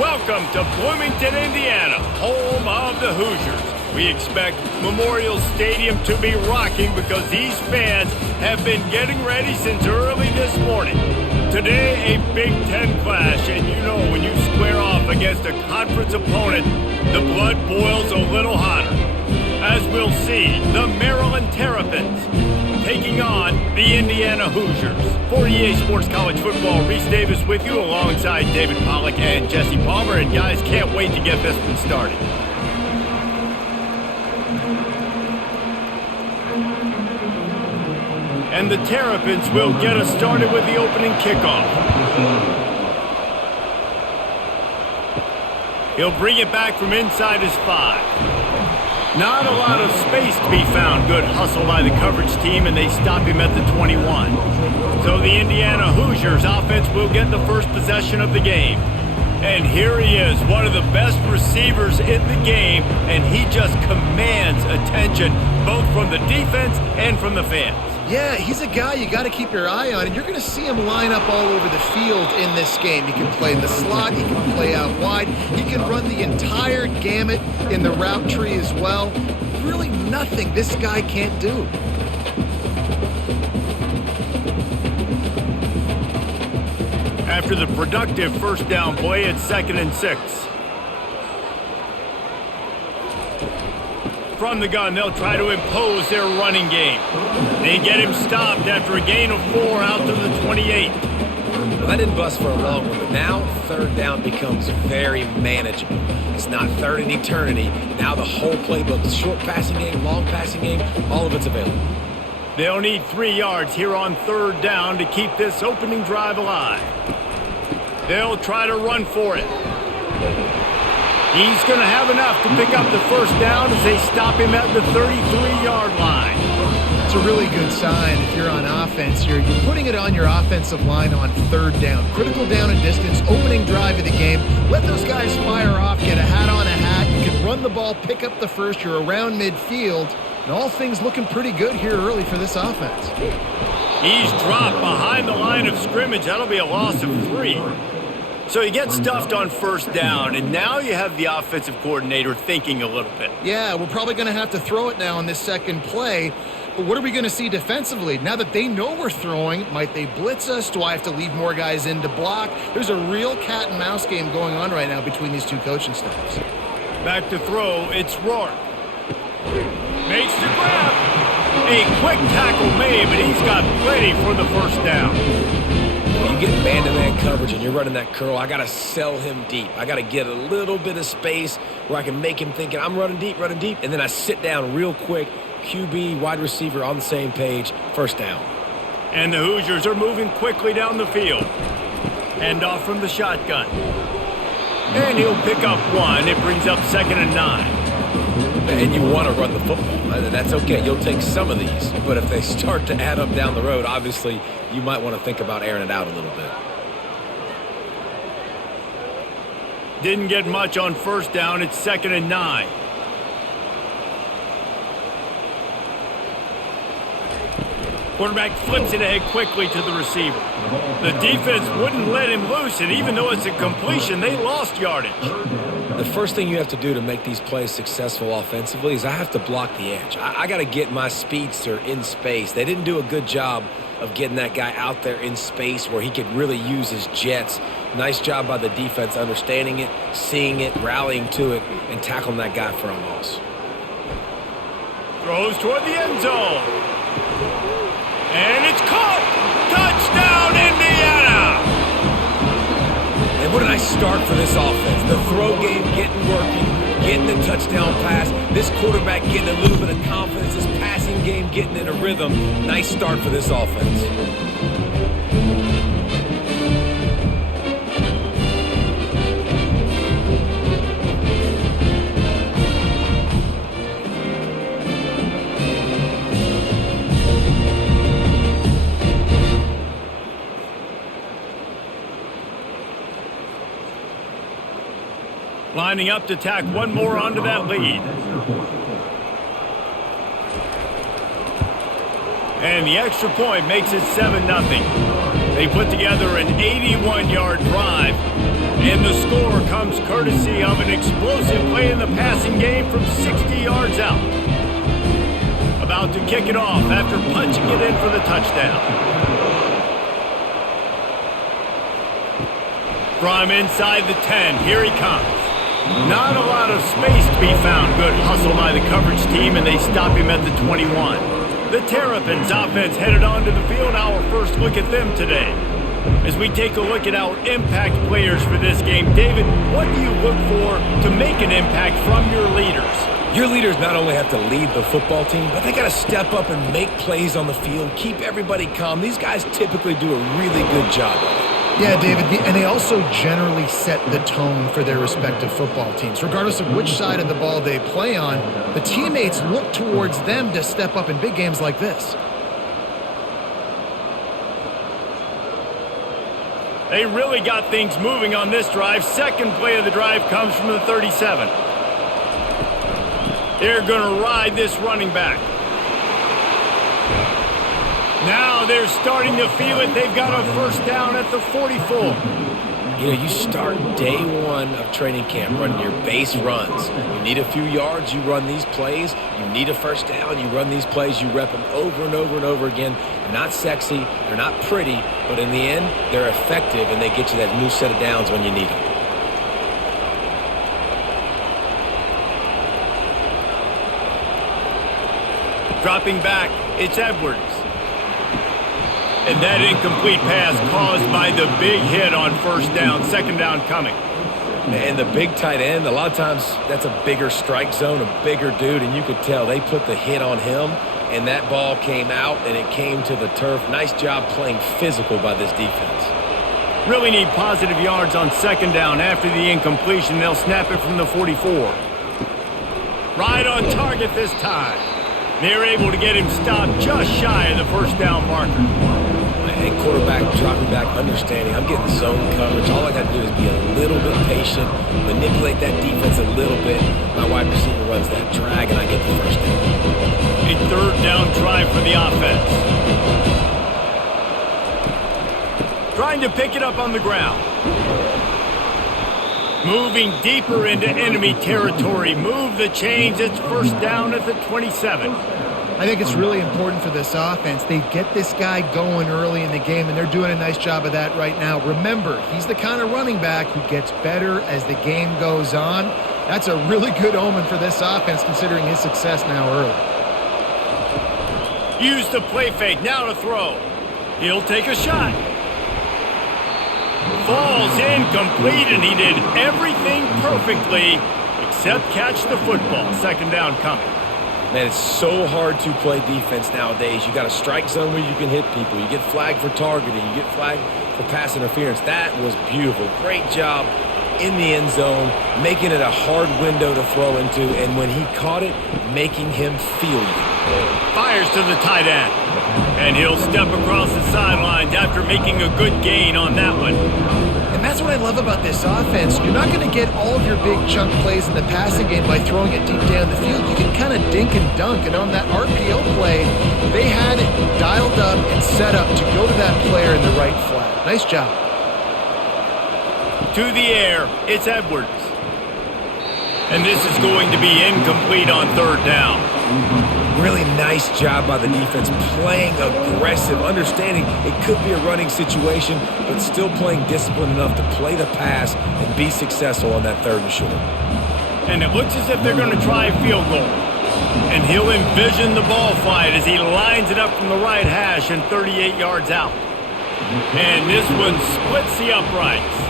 Welcome to Bloomington, Indiana, home of the Hoosiers. We expect Memorial Stadium to be rocking because these fans have been getting ready since early this morning. Today, a Big Ten clash, and you know when you square off against a conference opponent, the blood boils a little hotter. As we'll see, the Maryland Terrapins taking on the Indiana Hoosiers. For EA Sports College Football, Reese Davis with you alongside David Pollack and Jesse Palmer. And guys, can't wait to get this one started. And the Terrapins will get us started with the opening kickoff. He'll bring it back from inside his 5. Not a lot of space to be found. Good hustle by the coverage team, and they stop him at the 21. So the Indiana Hoosiers offense will get the first possession of the game. And here he is, one of the best receivers in the game, and he just commands attention both from the defense and from the fans. Yeah, he's a guy you got to keep your eye on, and you're going to see him line up all over the field in this game. He can play in the slot, he can play out wide, he can run the entire gamut in the route tree as well. Really nothing this guy can't do. After the productive first down play, it's 2nd and 6. From the gun, they'll try to impose their running game. They get him stopped after a gain of 4 out to the 28. Well, that didn't bust for a long one, but now 3rd down becomes very manageable. It's not third in eternity. Now the whole playbook, the short passing game, long passing game, all of it's available. They'll need 3 yards here on 3rd down to keep this opening drive alive. They'll try to run for it. He's going to have enough to pick up the first down as they stop him at the 33-yard line. It's a really good sign if you're on offense. You're putting it on your offensive line on 3rd down. Critical down and distance, opening drive of the game. Let those guys fire off, get a hat on a hat. You can run the ball, pick up the first. You're around midfield. And all things looking pretty good here early for this offense. He's dropped behind the line of scrimmage. That'll be a loss of 3. So you get stuffed on 1st down, and now you have the offensive coordinator thinking a little bit. Yeah, we're probably going to have to throw it now on this second play. But what are we going to see defensively? Now that they know we're throwing, might they blitz us? Do I have to leave more guys in to block? There's a real cat and mouse game going on right now between these two coaching staffs. Back to throw, it's Rourke. Makes the grab. A quick tackle made, but he's got plenty for the first down. When you get man-to-man coverage and you're running that curl, I got to sell him deep. I got to get a little bit of space where I can make him thinking I'm running deep, and then I sit down real quick. QB, wide receiver on the same page, 1st down. And the Hoosiers are moving quickly down the field. Hand off from the shotgun. And he'll pick up 1. It brings up 2nd and 9. And you want to run the football. That's okay. You'll take some of these. But if they start to add up down the road, obviously you might want to think about airing it out a little bit. Didn't get much on 1st down. It's 2nd and 9. Quarterback flips it ahead quickly to the receiver. The defense wouldn't let him loose, and even though it's a completion, they lost yardage. The first thing you have to do to make these plays successful offensively is I have to block the edge. I got to get my speedster in space. They didn't do a good job of getting that guy out there in space where he could really use his jets. Nice job by the defense understanding it, seeing it, rallying to it, and tackling that guy for a loss. Throws toward the end zone. And it's caught! Touchdown, Indiana! And what a nice start for this offense. The throw game getting working, getting the touchdown pass. This quarterback getting a little bit of confidence. This passing game getting in a rhythm. Nice start for this offense. Lining up to tack 1 more onto that lead. And the extra point makes it 7-0. They put together an 81-yard drive. And the score comes courtesy of an explosive play in the passing game from 60 yards out. About to kick it off after punching it in for the touchdown. From inside the 10, here he comes. Not a lot of space to be found. Good hustle by the coverage team, and they stop him at the 21. The Terrapins offense headed onto the field. Our first look at them today. As we take a look at our impact players for this game, David, what do you look for to make an impact from your leaders? Your leaders not only have to lead the football team, but they got to step up and make plays on the field, keep everybody calm. These guys typically do a really good job of it. Yeah, David, and they also generally set the tone for their respective football teams. Regardless of which side of the ball they play on, the teammates look towards them to step up in big games like this. They really got things moving on this drive. Second play of the drive comes from the 37. They're going to ride this running back. Now they're starting to feel it. They've got a first down at the 44. You know, you start day one of training camp running your base runs. You need a few yards, you run these plays. You need a first down, you run these plays. You rep them over and over and over again. They're not sexy, they're not pretty, but in the end, they're effective, and they get you that new set of downs when you need them. Dropping back, it's Edwards. And that incomplete pass caused by the big hit on first down. Second down coming. And the big tight end, a lot of times that's a bigger strike zone, a bigger dude, and you could tell they put the hit on him, and that ball came out, and it came to the turf. Nice job playing physical by this defense. Really need positive yards on second down. After the incompletion, they'll snap it from the 44. Right on target this time. They're able to get him stopped just shy of the first down marker. And quarterback dropping back, understanding I'm getting zone coverage. All I got to do is be a little bit patient, manipulate that defense a little bit. My wide receiver runs that drag, and I get the first down. A third down drive for the offense. Trying to pick it up on the ground. Moving deeper into enemy territory. Move the chains. It's first down at the 27. I think it's really important for this offense. They get this guy going early in the game, and they're doing a nice job of that right now. Remember, he's the kind of running back who gets better as the game goes on. That's a really good omen for this offense, considering his success now early. Use the play fake. Now to throw. He'll take a shot. Falls incomplete, and he did everything perfectly except catch the football. Second down coming. Man, it's so hard to play defense nowadays. You got a strike zone where you can hit people. You get flagged for targeting. You get flagged for pass interference. That was beautiful. Great job in the end zone, making it a hard window to throw into, and when he caught it, making him feel you. Fires to the tight end, and he'll step across the sidelines after making a good gain on that one. And that's what I love about this offense. You're not going to get all of your big chunk plays in the passing game by throwing it deep down the field. You can kind of dink and dunk, and on that RPO play, they had it dialed up and set up to go to that player in the right flat. Nice job. To the air, it's Edwards. And this is going to be incomplete on third down. Really nice job by the defense, playing aggressive, understanding it could be a running situation, but still playing disciplined enough to play the pass and be successful on that third and short. And it looks as if they're going to try a field goal. And he'll envision the ball flight as he lines it up from the right hash and 38 yards out. And this one splits the uprights.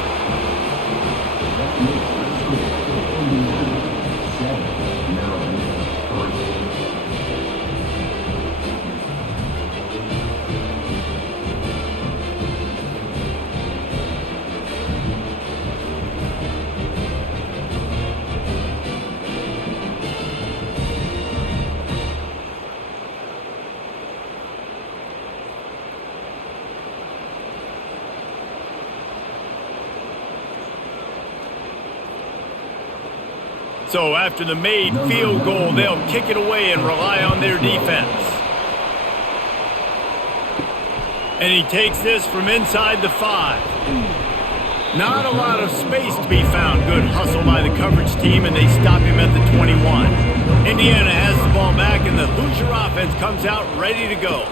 So after the made field goal, they'll kick it away and rely on their defense. And he takes this from inside the 5. Not a lot of space to be found. Good hustle by the coverage team, and they stop him at the 21. Indiana has the ball back, and the Hoosier offense comes out ready to go.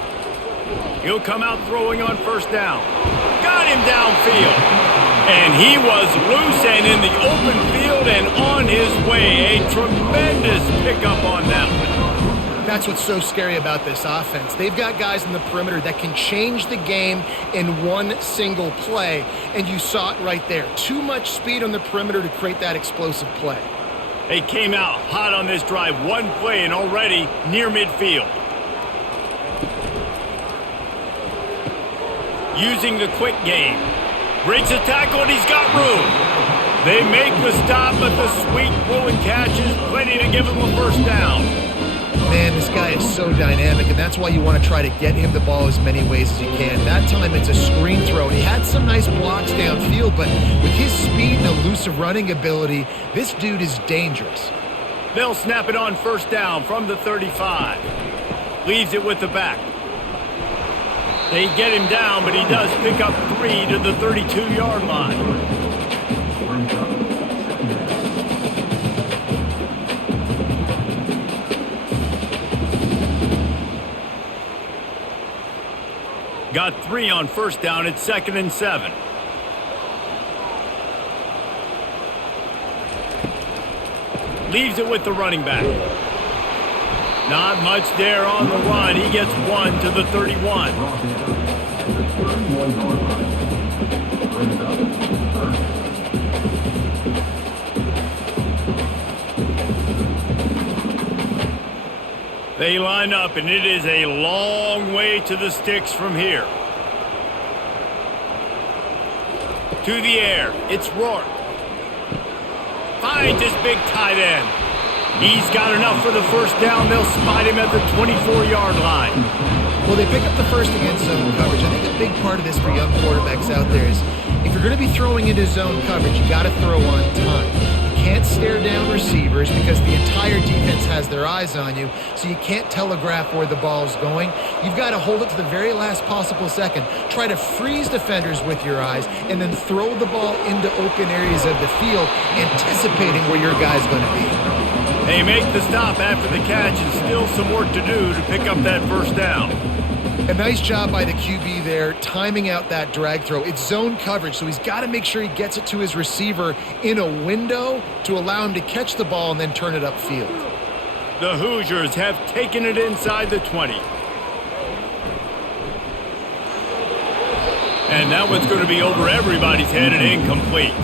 He'll come out throwing on first down. Got him downfield. And he was loose and in the open field and on his way. A tremendous pickup on that one. That's what's so scary about this offense. They've got guys in the perimeter that can change the game in one single play, and you saw it right there. Too much speed on the perimeter to create that explosive play. They came out hot on this drive. One play and already near midfield. Using the quick game. Breaks a tackle, and he's got room. They make the stop, but the sweet throw and catch is plenty to give him a first down. Man, this guy is so dynamic, and that's why you want to try to get him the ball as many ways as you can. That time it's a screen throw, and he had some nice blocks downfield, but with his speed and elusive running ability, this dude is dangerous. They'll snap it on first down from the 35. Leaves it with the back. They get him down, but he does pick up 3 to the 32-yard line. Got 3 on first down. It's 2nd and 7. Leaves it with the running back. Not much there on the run. He gets 1 to the 31. They line up, and it is a long way to the sticks from here. To the air. It's Rourke. Finds his big tight end. He's got enough for the first down. They'll spot him at the 24-yard line. Well, they pick up the first against zone coverage. I think a big part of this for young quarterbacks out there is if you're going to be throwing into zone coverage, you got to throw on time. You can't stare down receivers because the entire defense has their eyes on you, so you can't telegraph where the ball's going. You've got to hold it to the very last possible second. Try to freeze defenders with your eyes and then throw the ball into open areas of the field, anticipating where your guy's going to be. They make the stop after the catch and still some work to do to pick up that first down. A nice job by the QB there, timing out that drag throw. It's zone coverage, so he's got to make sure he gets it to his receiver in a window to allow him to catch the ball and then turn it upfield. The Hoosiers have taken it inside the 20. And that one's going to be over everybody's head and incomplete.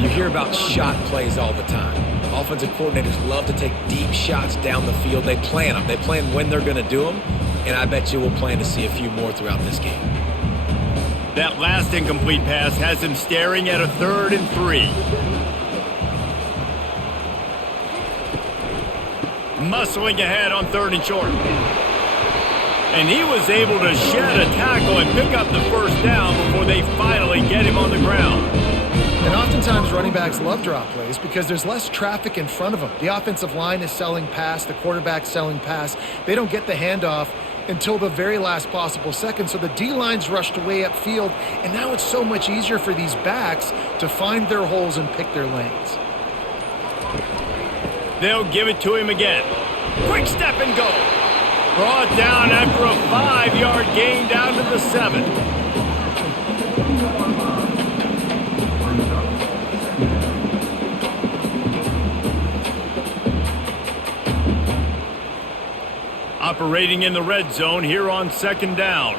You hear about shot plays all the time. Offensive coordinators love to take deep shots down the field. They plan them. They plan when they're going to do them, and I bet you we'll plan to see a few more throughout this game. That last incomplete pass has him staring at a 3rd and 3. Muscling ahead on 3rd and short. And he was able to shed a tackle and pick up the first down before they finally get him on the ground. And oftentimes running backs love drop plays because there's less traffic in front of them. The offensive line is selling pass, the quarterback's selling pass. They don't get the handoff until the very last possible second, so the D-line's rushed away upfield, and now it's so much easier for these backs to find their holes and pick their lanes. They'll give it to him again. Quick step and go. Brought down after a 5-yard gain down to the 7. Operating in the red zone here on 2nd down.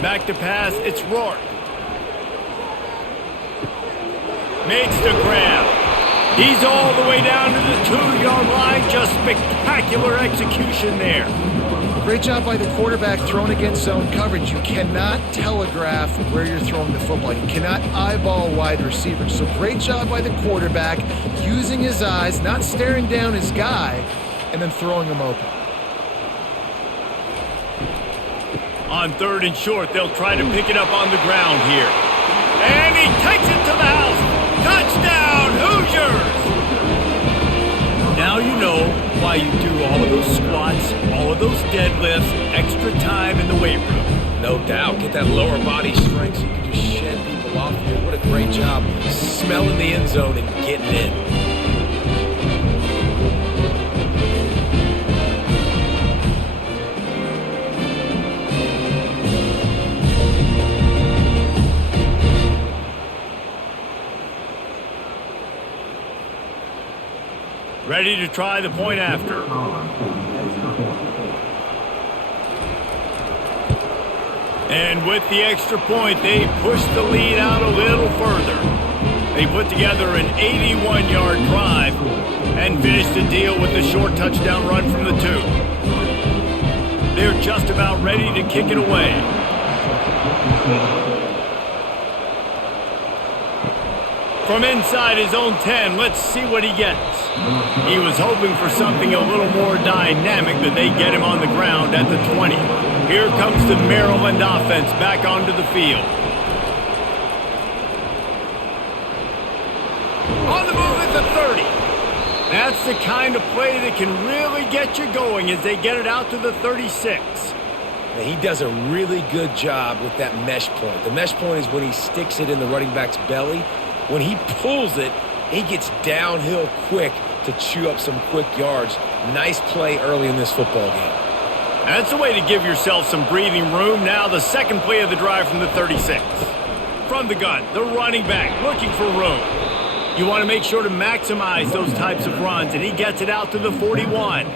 Back to pass, it's Rourke. Makes the grab. He's all the way down to the 2-yard line. Just spectacular execution there. Great job by the quarterback throwing against zone coverage. You cannot telegraph where you're throwing the football. You cannot eyeball wide receivers. So great job by the quarterback using his eyes, not staring down his guy, and then throwing him open. On 3rd and short, they'll try to pick it up on the ground here. And he takes it to the house. Touchdown, Hoosiers! Now you know why you do all of those squats, all of those deadlifts, extra time in the weight room. No doubt. Get that lower body strength so you can just shed people off here. What a great job smelling the end zone and getting in. Ready to try the point after. And with the extra point, they push the lead out a little further. They put together an 81-yard drive and finish the deal with the short touchdown run from the 2. They're just about ready to kick it away. From inside his own 10, let's see what he gets. He was hoping for something a little more dynamic, but they get him on the ground at the 20. Here comes the Maryland offense back onto the field. On the move at the 30. That's the kind of play that can really get you going as they get it out to the 36. He does a really good job with that mesh point. The mesh point is when he sticks it in the running back's belly. When he pulls it, he gets downhill quick to chew up some quick yards. Nice play early in this football game. That's a way to give yourself some breathing room. Now the second play of the drive from the 36. From the gun, the running back looking for room. You want to make sure to maximize those types of runs, and he gets it out to the 41.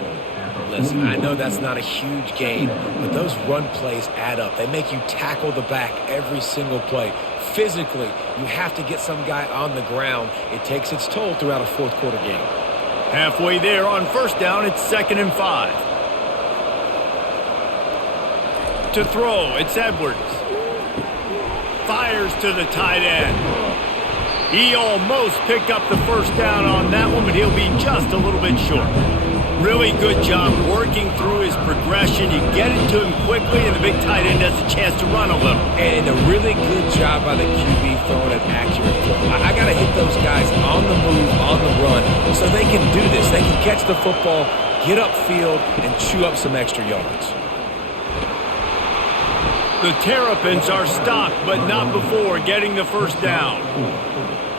Listen, I know that's not a huge gain, but those run plays add up. They make you tackle the back every single play. Physically, you have to get some guy on the ground. It takes its toll throughout a fourth quarter game. Halfway there on first down, it's 2nd and 5. To throw, it's Edwards. Fires to the tight end. He almost picked up the first down on that one, but he'll be just a little bit short. Really good job working through his progression. You get it to him quickly, and the big tight end has a chance to run a little. And a really good job by the QB throwing an accurate throw. I got to hit those guys on the move, on the run, so they can do this. They can catch the football, get upfield, and chew up some extra yards. The Terrapins are stopped, but not before getting the first down.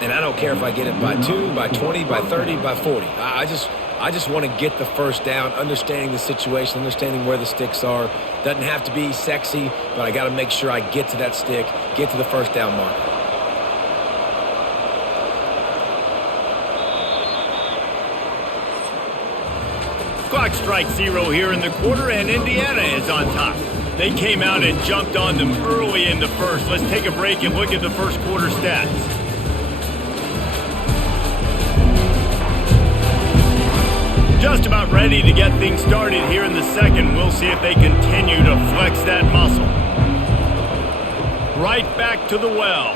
And I don't care if I get it by 2, by 20, by 30, by 40. I just want to get the first down, understanding the situation, understanding where the sticks are. Doesn't have to be sexy, but I got to make sure I get to that stick, get to the first down mark. Clock strikes 0 here in the quarter, and Indiana is on top. They came out and jumped on them early in the first. Let's take a break and look at the first quarter stats. Just about ready to get things started here in the second. We'll see if they continue to flex that muscle. Right back to the well.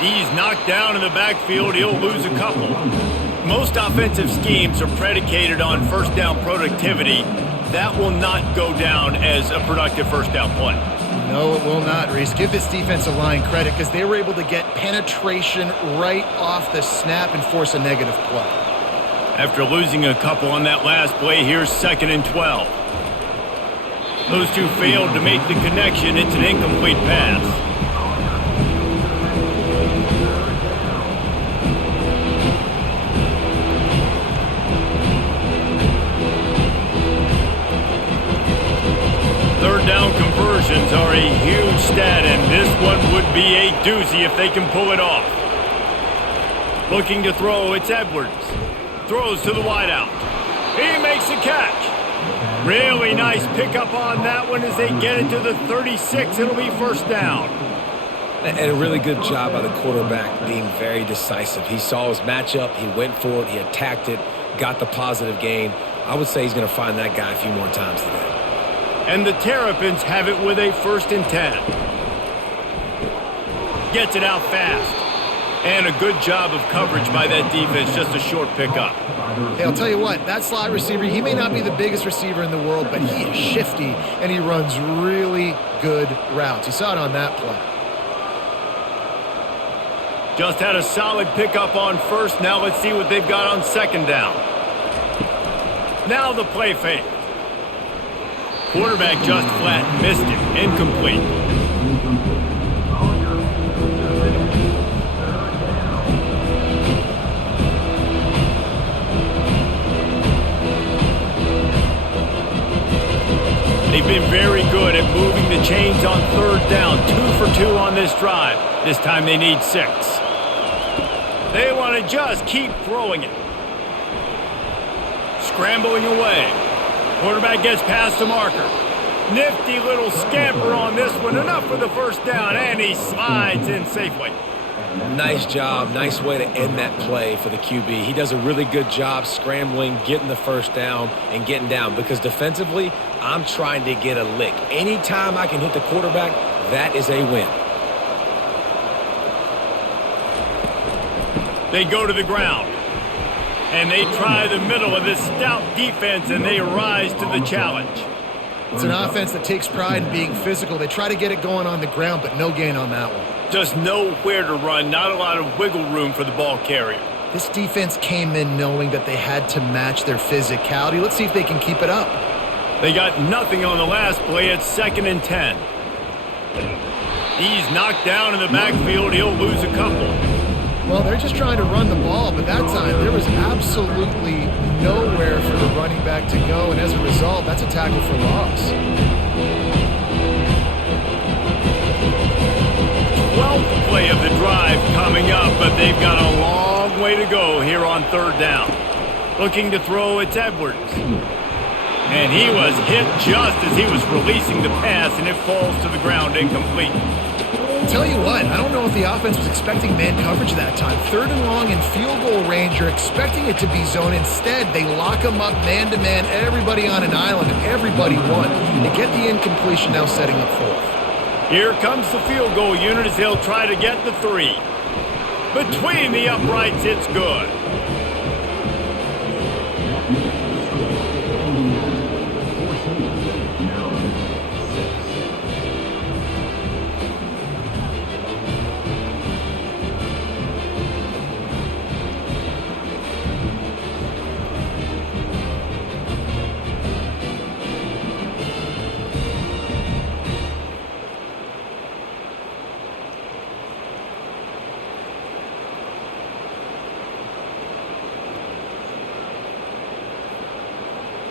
He's knocked down in the backfield. He'll lose a couple. Most offensive schemes are predicated on first down productivity. That will not go down as a productive first down play. No, it will not, Reese. Give this defensive line credit because they were able to get penetration right off the snap and force a negative play. After losing a couple on that last play, here's 2nd and 12. Those two failed to make the connection. It's an incomplete pass. Third down conversions are a huge stat, and this one would be a doozy if they can pull it off. Looking to throw, it's Edwards. Throws to the wideout. He makes the catch. Really nice pickup on that one as they get it to the 36. It'll be first down. And a really good job by the quarterback being very decisive. He saw his matchup, he went for it, he attacked it, got the positive gain. I would say he's going to find that guy a few more times today. And the Terrapins have it with a 1st and 10. Gets it out fast. And a good job of coverage by that defense, just a short pickup. Hey, I'll tell you what, that slot receiver, he may not be the biggest receiver in the world, but he is shifty, and he runs really good routes. You saw it on that play. Just had a solid pickup on first. Now let's see what they've got on 2nd down. Now the play fake. Quarterback just flat missed him. Incomplete. They've been very good at moving the chains on third down. 2 for 2 on this drive. This time they need 6. They want to just keep throwing it. Scrambling away. Quarterback gets past the marker. Nifty little scamper on this one. Enough for the first down, and he slides in safely. Nice job. Nice way to end that play for the QB. He does a really good job scrambling, getting the first down, and getting down. Because defensively, I'm trying to get a lick. Anytime I can hit the quarterback, that is a win. They go to the ground. And they try the middle of this stout defense, and they rise to the challenge. It's an offense that takes pride in being physical. They try to get it going on the ground, but no gain on that one. Just nowhere to run, not a lot of wiggle room for the ball carrier. This defense came in knowing that they had to match their physicality. Let's see if they can keep it up. They got nothing on the last play. It's 2nd and 10. He's knocked down in the backfield. He'll lose a couple. Well, they're just trying to run the ball, but that time there was absolutely nowhere for the running back to go, and as a result, that's a tackle for loss. 12th play of the drive coming up, but they've got a long way to go here on third down. Looking to throw, it's Edwards. And he was hit just as he was releasing the pass, and it falls to the ground incomplete. Tell you what, I don't know if the offense was expecting man coverage that time. 3rd and long in field goal range, you're expecting it to be zone. Instead, they lock them up man-to-man, everybody on an island, and everybody won. They get the incompletion, now setting up 4th. Here comes the field goal unit as they'll try to get the 3. Between the uprights, it's good.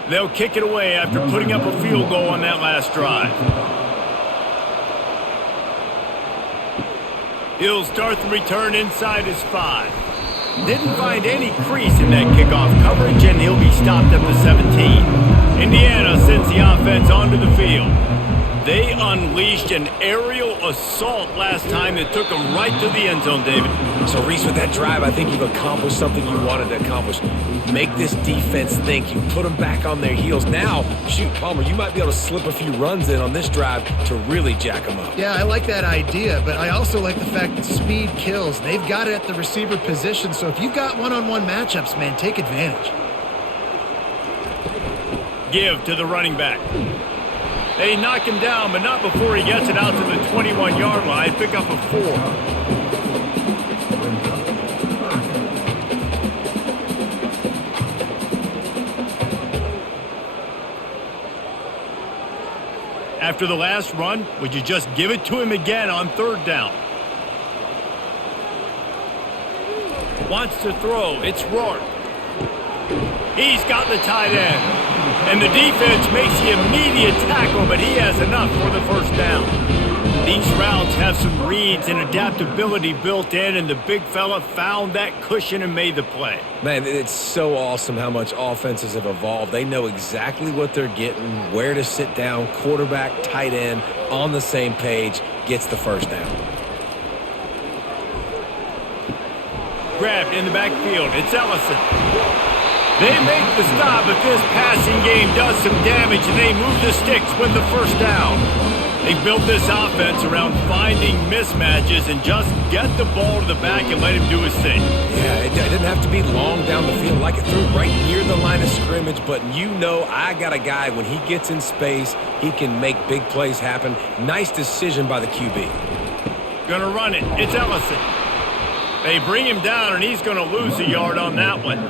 They'll kick it away after putting up a field goal on that last drive. He'll start the return inside his 5. Didn't find any crease in that kickoff coverage, and he'll be stopped at the 17. Indiana sends the offense onto the field. They unleashed an aerial assault last time that took them right to the end zone, David. So, Reese, with that drive, I think you've accomplished something you wanted to accomplish. Make this defense think. You put them back on their heels. Now, shoot, Palmer, you might be able to slip a few runs in on this drive to really jack them up. Yeah, I like that idea, but I also like the fact that speed kills. They've got it at the receiver position, so if you've got one-on-one matchups, man, take advantage. Give to the running back. They knock him down, but not before he gets it out to the 21-yard line. Pick up a 4. After the last run, would you just give it to him again on third down? Wants to throw. It's Rourke. He's got the tight end. And the defense makes the immediate tackle, but he has enough for the first down. These routes have some reads and adaptability built in, and the big fella found that cushion and made the play. Man, it's so awesome how much offenses have evolved. They know exactly what they're getting, where to sit down, quarterback, tight end, on the same page, gets the first down. Grabbed in the backfield. It's Ellison. They make the stop, but this passing game does some damage, and they move the sticks with the first down. They built this offense around finding mismatches and just get the ball to the back and let him do his thing. Yeah, it didn't have to be long down the field. Like it threw right near the line of scrimmage, but you know I got a guy, when he gets in space, he can make big plays happen. Nice decision by the QB. Gonna run it. It's Ellison. They bring him down, and he's gonna lose a yard on that one.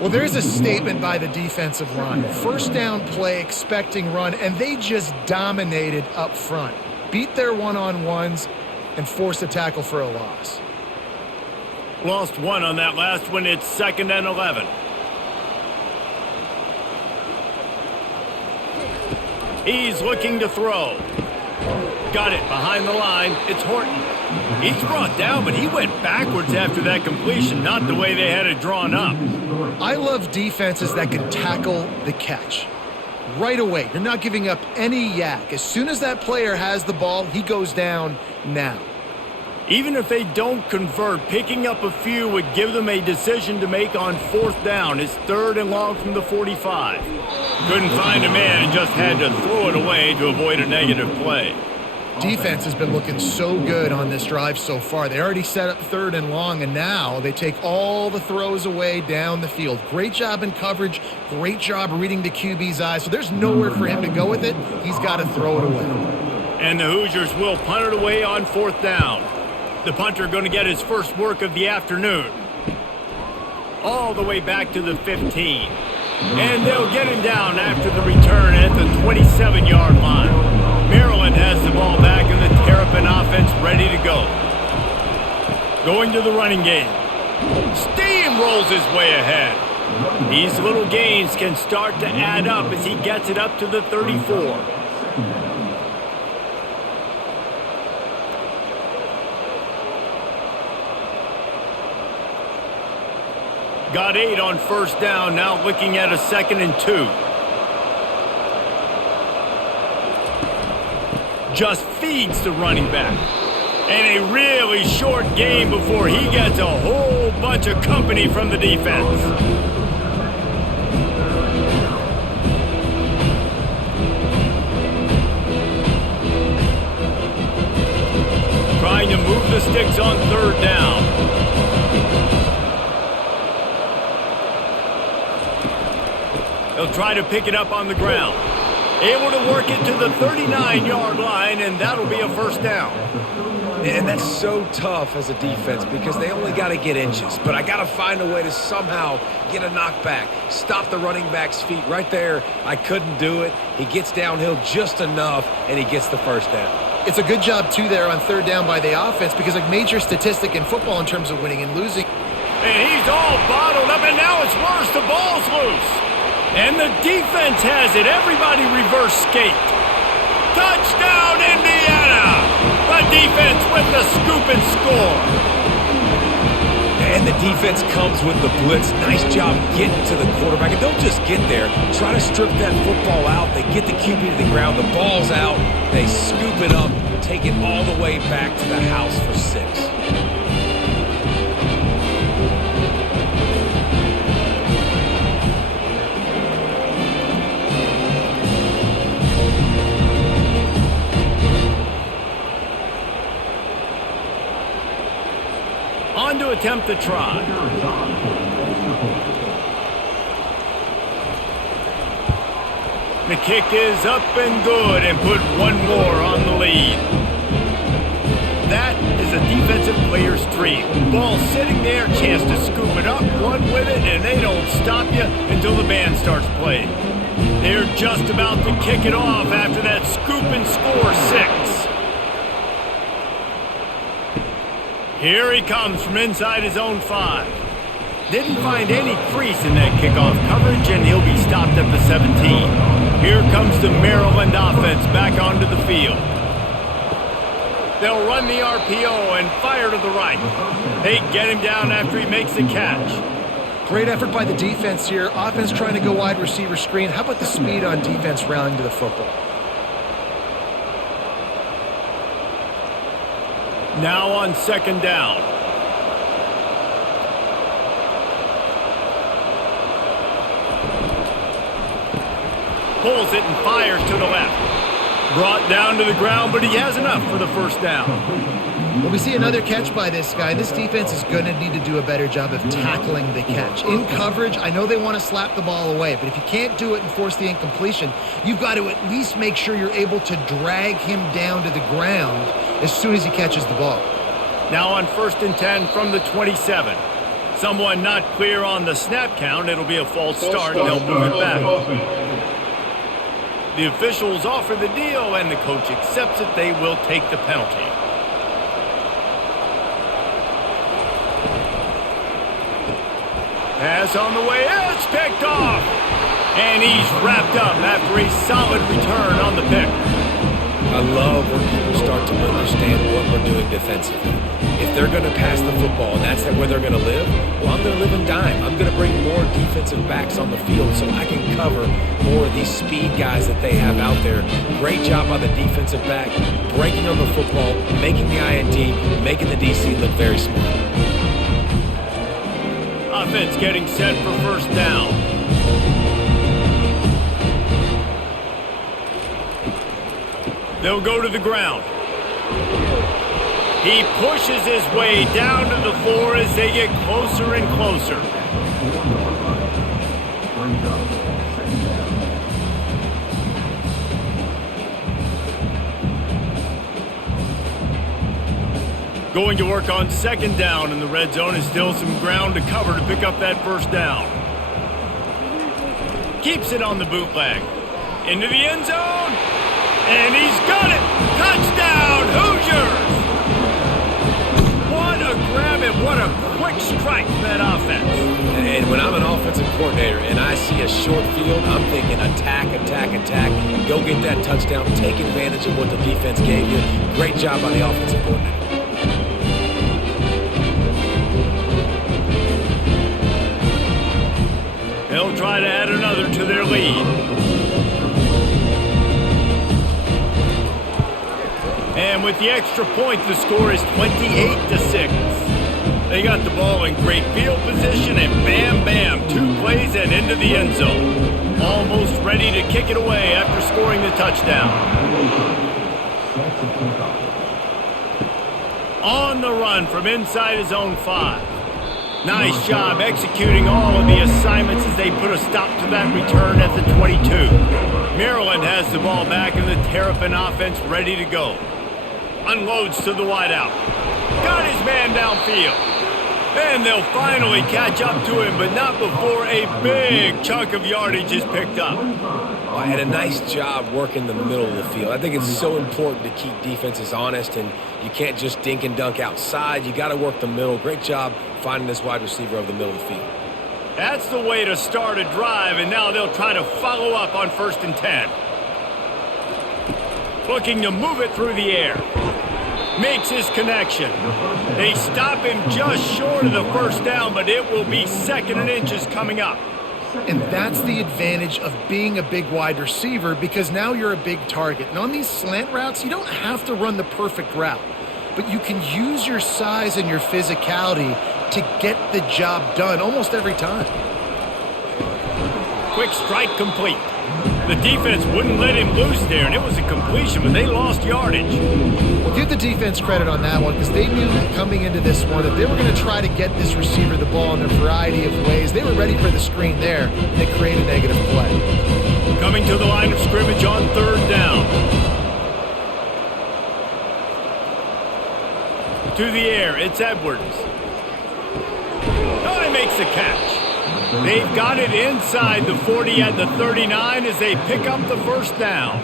Well, there's a statement by the defensive line. First down play, expecting run, and they just dominated up front. Beat their one-on-ones and forced a tackle for a loss. Lost one on that last one. It's 2nd and 11. He's looking to throw. Got it behind the line. It's Horton. He's brought down, but he went backwards after that completion, not the way they had it drawn up. I love defenses that can tackle the catch. Right away, you're not giving up any yak. As soon as that player has the ball, he goes down now. Even if they don't convert, picking up a few would give them a decision to make on 4th down. It's 3rd and long from the 45. Couldn't find a man and just had to throw it away to avoid a negative play. Defense has been looking so good on this drive so far. They already set up 3rd and long, and now they take all the throws away down the field. Great job in coverage. Great job reading the QB's eyes. So there's nowhere for him to go with it. He's got to throw it away. And the Hoosiers will punt it away on 4th down. The punter going to get his first work of the afternoon. All the way back to the 15. And they'll get him down after the return at the 27-yard line. Maryland has the ball back and the Terrapin offense ready to go. Going to the running game. Steamrolls his way ahead. These little gains can start to add up as he gets it up to the 34. Got 8 on 1st down, now looking at a 2nd and 2. Just feeds the running back. And a really short game before he gets a whole bunch of company from the defense. Trying to move the sticks on 3rd down. They'll try to pick it up on the ground. Able to work it to the 39-yard line, and that'll be a 1st down. And that's so tough as a defense because they only got to get inches. But I got to find a way to somehow get a knockback, stop the running back's feet. Right there, I couldn't do it. He gets downhill just enough, and he gets the 1st down. It's a good job, too, there on 3rd down by the offense because a major statistic in football in terms of winning and losing. And he's all bottled up, and now it's worse. The ball's loose. And the defense has it. Everybody reverse skate. Touchdown, Indiana! The defense with the scoop and score. And the defense comes with the blitz. Nice job getting to the quarterback. And don't just get there. Try to strip that football out. They get the QB to the ground. The ball's out. They scoop it up, take it all the way back to the house for 6. On to attempt the try. The kick is up and good and put one more on the lead. That is a defensive player's dream. Ball sitting there, chance to scoop it up, run with it, and they don't stop you until the band starts playing. They're just about to kick it off after that scoop and score 6. Here he comes from inside his own 5. Didn't find any crease in that kickoff coverage, and he'll be stopped at the 17. Here comes the Maryland offense back onto the field. They'll run the RPO and fire to the right. They get him down after he makes the catch. Great effort by the defense here. Offense trying to go wide receiver screen. How about the speed on defense rallying to the football? Now on 2nd down. Pulls it and fires to the left. Brought down to the ground, but he has enough for the 1st down. Well, we see another catch by this guy. This defense is going to need to do a better job of tackling the catch. In coverage, I know they want to slap the ball away, but if you can't do it and force the incompletion, you've got to at least make sure you're able to drag him down to the ground as soon as he catches the ball. Now on 1st and 10 from the 27. Someone not clear on the snap count. It'll be a false start, and they'll move it back. The officials offer the deal, and the coach accepts it. They will take the penalty. Pass on the way, it's picked off. And he's wrapped up after a solid return on the pick. I love when people start to understand what we're doing defensively. If they're going to pass the football and that's where they're going to live, well, I'm going to live in dime. I'm going to bring more defensive backs on the field so I can cover more of these speed guys that they have out there. Great job by the defensive back, breaking on the football, making the INT, making the DC look very smart. Offense getting set for first down. They'll go to the ground. He pushes his way down to the floor as they get closer and closer. Going to work on second down in the red zone, is still some ground to cover to pick up that first down. Keeps it on the bootleg. Into the end zone. And he's got it! Touchdown, Hoosiers! What a grab and what a quick strike from that offense. And when I'm an offensive coordinator and I see a short field, I'm thinking attack, attack, attack. Go get that touchdown. Take advantage of what the defense gave you. Great job by the offensive coordinator. They'll try to add another to their lead. And with the extra point, the score is 28-6. They got the ball in great field position, and bam, bam, 2 plays and into the end zone. Almost ready to kick it away after scoring the touchdown. On the run from inside his own 5. Nice job executing all of the assignments as they put a stop to that return at the 22. Maryland has the ball back and the Terrapin offense ready to go. Unloads to the wideout. Got his man downfield. And they'll finally catch up to him, but not before a big chunk of yardage is picked up. Well, I had a nice job working the middle of the field. I think it's so important to keep defenses honest, and you can't just dink and dunk outside. You got to work the middle. Great job finding this wide receiver over the middle of the field. That's the way to start a drive, and now they'll try to follow up on 1st and 10. Looking to move it through the air. Makes his connection. They stop him just short of the first down, but it will be 2nd and inches coming up. And that's the advantage of being a big wide receiver, because now you're a big target. And on these slant routes, you don't have to run the perfect route, but you can use your size and your physicality to get the job done almost every time. Quick strike complete. The defense wouldn't let him loose there, and it was a completion, but they lost yardage. Well, give the defense credit on that one, because they knew coming into this one that they were going to try to get this receiver the ball in a variety of ways. They were ready for the screen there, and they create a negative play. Coming to the line of scrimmage on 3rd down. To the air, it's Edwards. Oh, he makes the catch. They've got it inside the 40 at the 39 as they pick up the first down.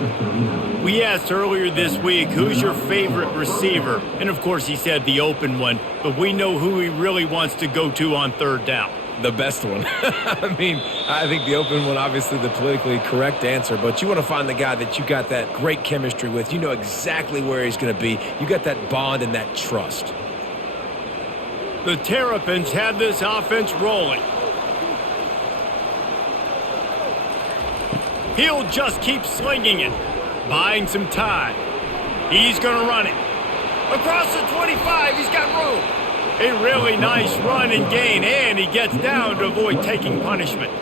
We asked earlier this week, who's your favorite receiver? And of course he said the open one, but we know who he really wants to go to on 3rd down. The best one. I mean, I think the open one, obviously the politically correct answer, but you want to find the guy that you got that great chemistry with. You know exactly where he's going to be. You got that bond and that trust. The Terrapins have this offense rolling. He'll just keep slinging it, buying some time. He's going to run it. Across the 25, he's got room. A really nice run and gain, and he gets down to avoid taking punishment.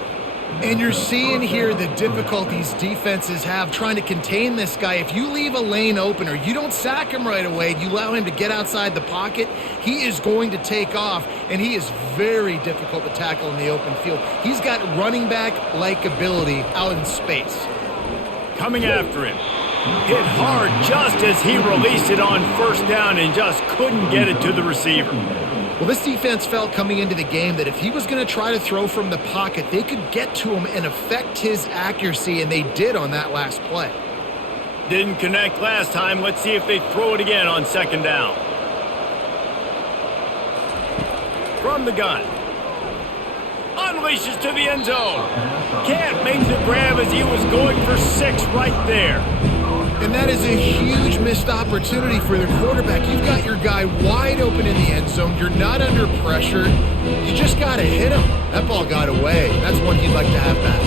And you're seeing here the difficulties defenses have trying to contain this guy. If you leave a lane open or you don't sack him right away, you allow him to get outside the pocket, he is going to take off, and he is very difficult to tackle in the open field. He's got running back-like ability out in space. Coming after him. Hit hard just as he released it on 1st down and just couldn't get it to the receiver. Well, this defense felt coming into the game that if he was going to try to throw from the pocket, they could get to him and affect his accuracy, and they did on that last play. Didn't connect last time. Let's see if they throw it again on second down. From the gun. Unleashes to the end zone. Can't make the grab as he was going for 6 right there. And that is a huge missed opportunity for the quarterback. You've got your guy wide open in the end zone. You're not under pressure. You just got to hit him. That ball got away. That's one he'd like to have back.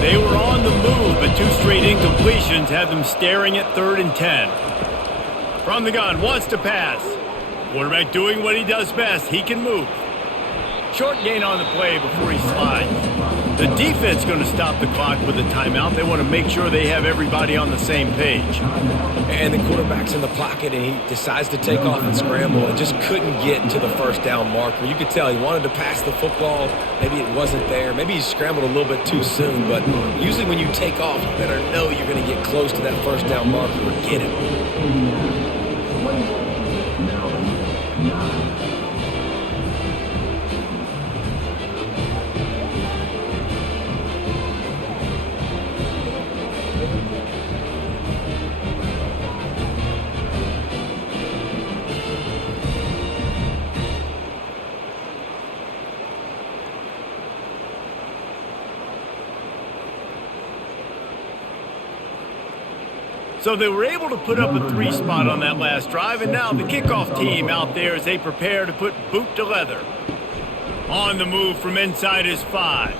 They were on the move, but 2 straight incompletions had them staring at 3rd and 10. From the gun, wants to pass. Quarterback doing what he does best. He can move. Short gain on the play before he slides. The defense going to stop the clock with a timeout. They want to make sure they have everybody on the same page. And the quarterback's in the pocket, and he decides to take off and scramble and just couldn't get to the first down marker. You could tell he wanted to pass the football. Maybe it wasn't there. Maybe he scrambled a little bit too soon. But usually when you take off, you better know you're going to get close to that first down marker or get it. So they were able to put up a 3 spot on that last drive, and now the kickoff team out there as they prepare to put boot to leather. On the move from inside his 5.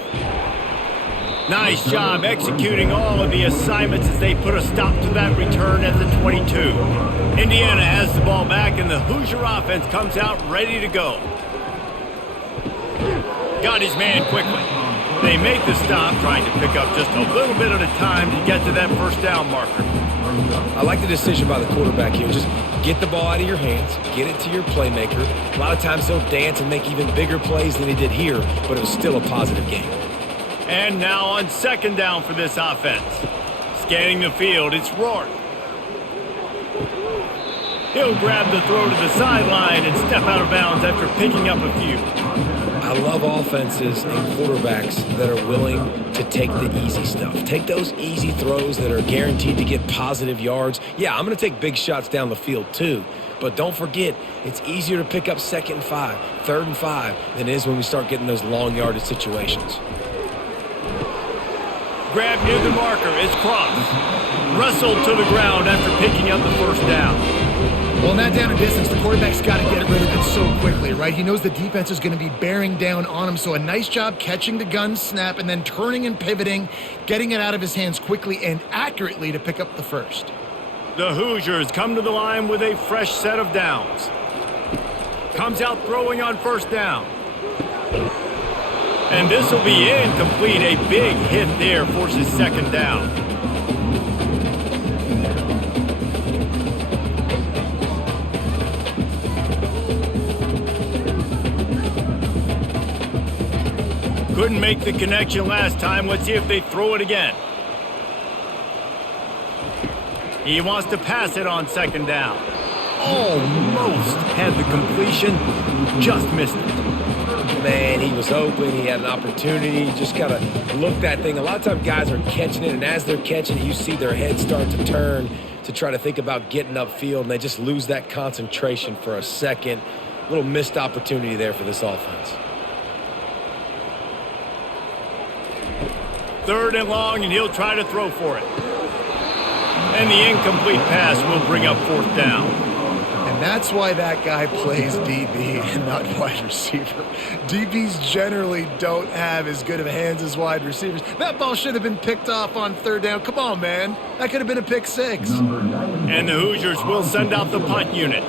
Nice job executing all of the assignments as they put a stop to that return at the 22. Indiana has the ball back, and the Hoosier offense comes out ready to go. Got his man quickly. They make the stop, trying to pick up just a little bit at a time to get to that first down marker. I like the decision by the quarterback here. Just get the ball out of your hands, get it to your playmaker. A lot of times he'll dance and make even bigger plays than he did here, but it was still a positive game. And now on second down for this offense. Scanning the field, it's Rourke. He'll grab the throw to the sideline and step out of bounds after picking up a few. I love offenses and quarterbacks that are willing to take the easy stuff. Take those easy throws that are guaranteed to get positive yards. Yeah, I'm going to take big shots down the field too. But don't forget, it's easier to pick up 2nd and 5, 3rd and 5 than it is when we start getting those long yardage situations. Grab near the marker is Cross. Wrestled to the ground after picking up the first down. Well, in that down and distance, the quarterback's got to get rid of it so quickly, right? He knows the defense is going to be bearing down on him, so a nice job catching the gun snap and then turning and pivoting, getting it out of his hands quickly and accurately to pick up the first. The Hoosiers come to the line with a fresh set of downs. Comes out throwing on first down. And this will be incomplete. A big hit there forces second down. Couldn't make the connection last time. Let's see if they throw it again. He wants to pass it on second down. Almost had the completion, just missed it. Man, he was open. He had an opportunity. You just got to look that thing. A lot of times guys are catching it, and as they're catching it, you see their head start to turn to try to think about getting upfield, and they just lose that concentration for a second. A little missed opportunity there for this offense. 3rd and long, and he'll try to throw for it. And the incomplete pass will bring up 4th down. And that's why that guy plays DB and not wide receiver. DBs generally don't have as good of hands as wide receivers. That ball should have been picked off on 3rd down. Come on, man. That could have been a pick 6. And the Hoosiers will send out the punt unit.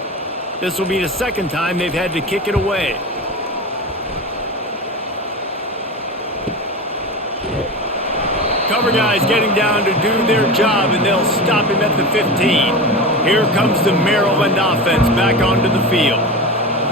This will be the 2nd time they've had to kick it away. Cover guys getting down to do their job, and they'll stop him at the 15. Here comes the Maryland offense back onto the field.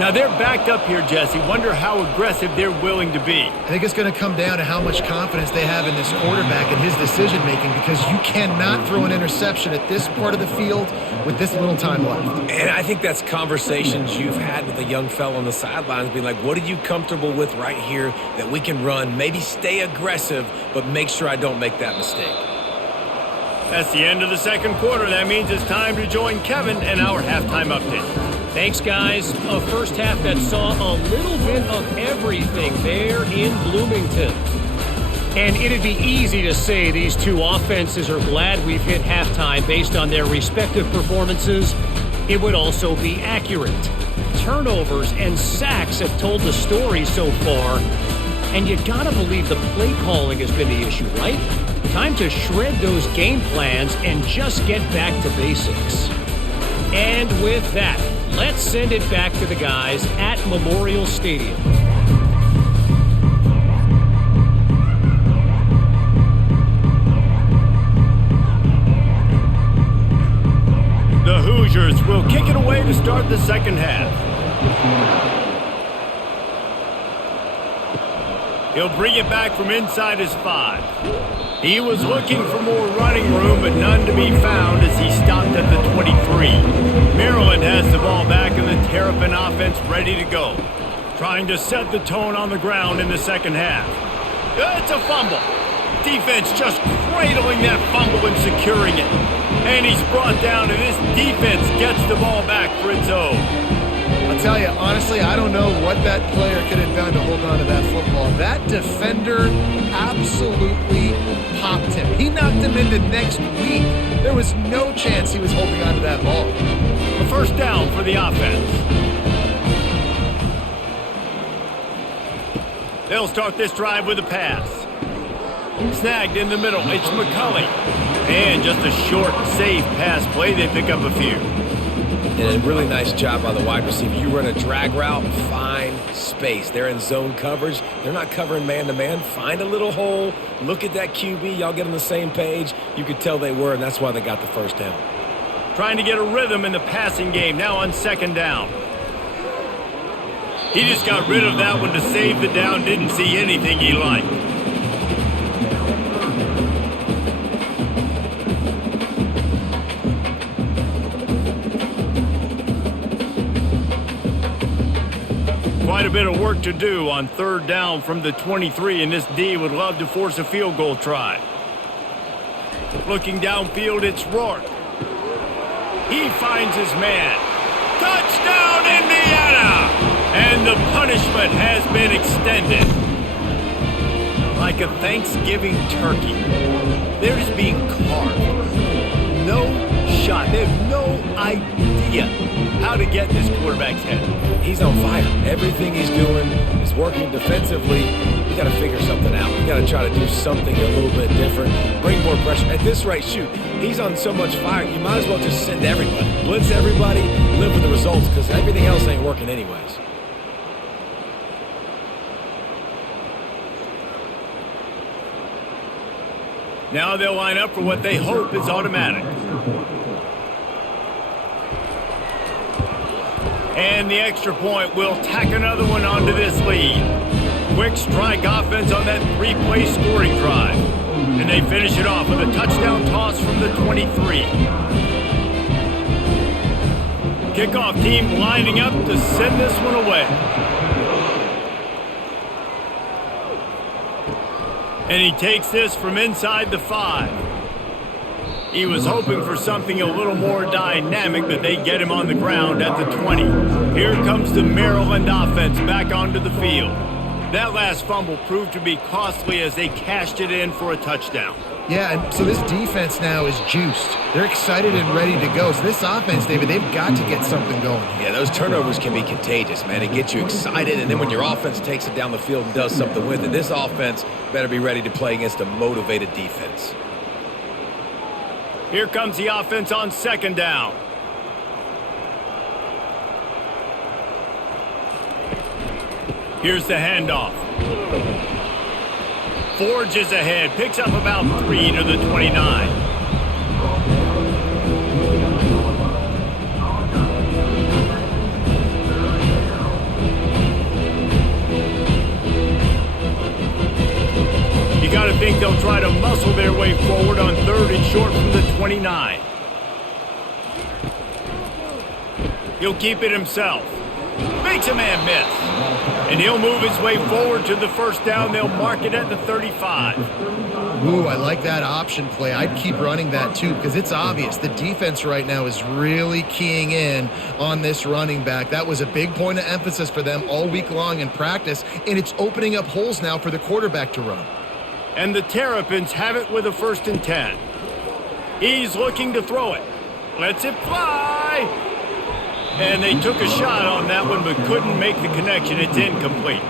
Now they're backed up here, Jesse. Wonder how aggressive they're willing to be. I think it's going to come down to how much confidence they have in this quarterback and his decision-making, because you cannot throw an interception at this part of the field with this little time left. And I think that's conversations you've had with a young fellow on the sidelines, being like, what are you comfortable with right here that we can run? Maybe stay aggressive, but make sure I don't make that mistake. That's the end of the second quarter. That means it's time to join Kevin and our halftime update. Thanks, guys. A first half that saw a little bit of everything there in Bloomington. And it'd be easy to say these two offenses are glad we've hit halftime based on their respective performances. It would also be accurate. Turnovers and sacks have told the story so far. And you gotta believe the play calling has been the issue, right? Time to shred those game plans and just get back to basics. And with that, let's send it back to the guys at Memorial Stadium. The Hoosiers will kick it away to start the second half. He'll bring it back from inside his 5. He was looking for more running room, but none to be found as he stopped at the 23. Maryland has the ball back and the Terrapin offense ready to go. Trying to set the tone on the ground in the second half. It's a fumble. Defense just cradling that fumble and securing it. And he's brought down, and this defense gets the ball back for its own. I'll tell you, honestly, I don't know what that player could have done to hold on to that football. That defender absolutely popped him. He knocked him into next week. There was no chance he was holding on to that ball. A first down for the offense. They'll start this drive with a pass. Snagged in the middle, it's McCulley. And just a short, safe pass play, they pick up a few. And a really nice job by the wide receiver. You run a drag route, find space. They're in zone coverage. They're not covering man-to-man. Find a little hole. Look at that QB. Y'all get on the same page. You could tell they were, and that's why they got the first down. Trying to get a rhythm in the passing game, now on second down. He just got rid of that one to save the down. Didn't see anything he liked. Quite a bit of work to do on third down from the 23, and this D would love to force a field goal try. Looking downfield, it's Rourke. He finds his man. Touchdown, Indiana! And the punishment has been extended. Like a Thanksgiving turkey, they're just being carved. No shot. They have no idea how to get this quarterback's head. He's on fire. Everything he's doing is working defensively. We got to figure something out. We got to try to do something a little bit different. Bring more pressure. At this rate, shoot, he's on so much fire, you might as well just send everybody. Blitz everybody, live with the results, because everything else ain't working anyways. Now they'll line up for what they hope is automatic. And the extra point will tack another one onto this lead. Quick strike offense on that three-play scoring drive. And they finish it off with a touchdown toss from the 23. Kickoff team lining up to send this one away. And he takes this from inside the 5. He was hoping for something a little more dynamic, but they get him on the ground at the 20. Here comes the Maryland offense back onto the field. That last fumble proved to be costly as they cashed it in for a touchdown. Yeah, and so this defense now is juiced. They're excited and ready to go. So this offense, David, they've got to get something going. Yeah, those turnovers can be contagious, man. It gets you excited, and then when your offense takes it down the field and does something with it, this offense better be ready to play against a motivated defense. Here comes the offense on second down. Here's the handoff. Forges ahead, picks up about 3 to the 29. muscle their way forward on 3rd and short from the 29. He'll keep it himself. Makes a man miss. And he'll move his way forward to the first down. They'll mark it at the 35. Ooh, I like that option play. I'd keep running that too because it's obvious the defense right now is really keying in on this running back. That was a big point of emphasis for them all week long in practice, and it's opening up holes now for the quarterback to run. And the Terrapins have it with a 1st and 10. He's looking to throw it. Lets it fly. And they took a shot on that one but couldn't make the connection. It's incomplete.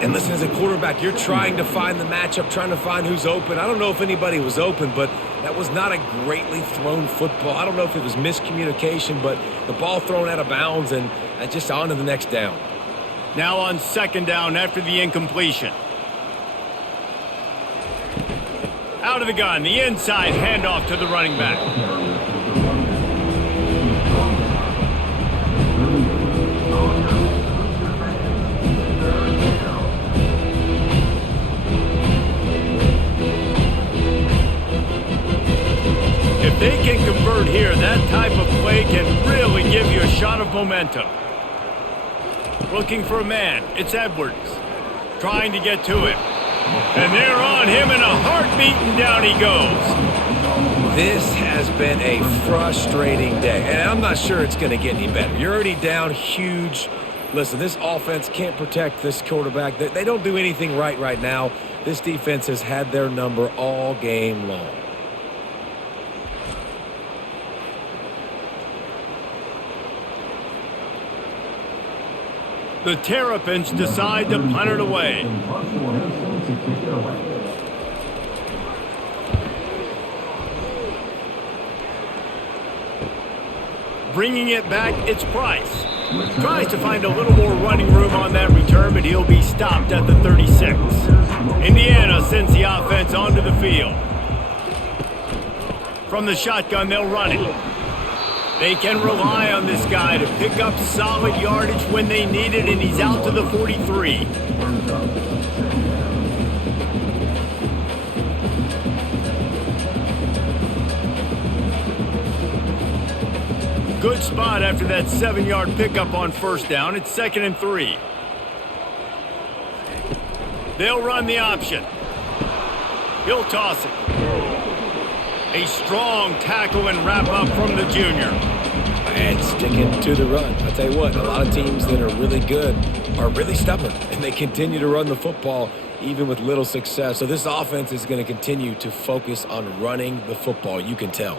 And listen, as a quarterback, you're trying to find the matchup, trying to find who's open. I don't know if anybody was open, but that was not a greatly thrown football. I don't know if it was miscommunication, but the ball thrown out of bounds and just on to the next down. Now on 2nd down after the incompletion. Out of the gun, the inside handoff to the running back. If they can convert here, that type of play can really give you a shot of momentum. Looking for a man. It's Edwards. Trying to get to him. And they're on him in a heartbeat, and down he goes. This has been a frustrating day, and I'm not sure it's going to get any better. You're already down huge. Listen, this offense can't protect this quarterback. They don't do anything right now. This defense has had their number all game long. The Terrapins decide to punt it away. Bringing it back, it's Price. Tries to find a little more running room on that return, but he'll be stopped at the 36. Indiana sends the offense onto the field. From the shotgun, they'll run it. They can rely on this guy to pick up solid yardage when they need it, and he's out to the 43. Good spot after that 7-yard pickup on 1st down. It's 2nd and 3. They'll run the option. He'll toss it. A strong tackle and wrap up from the junior. And sticking to the run. I'll tell you what, a lot of teams that are really good are really stubborn, and they continue to run the football even with little success. So this offense is going to continue to focus on running the football. You can tell.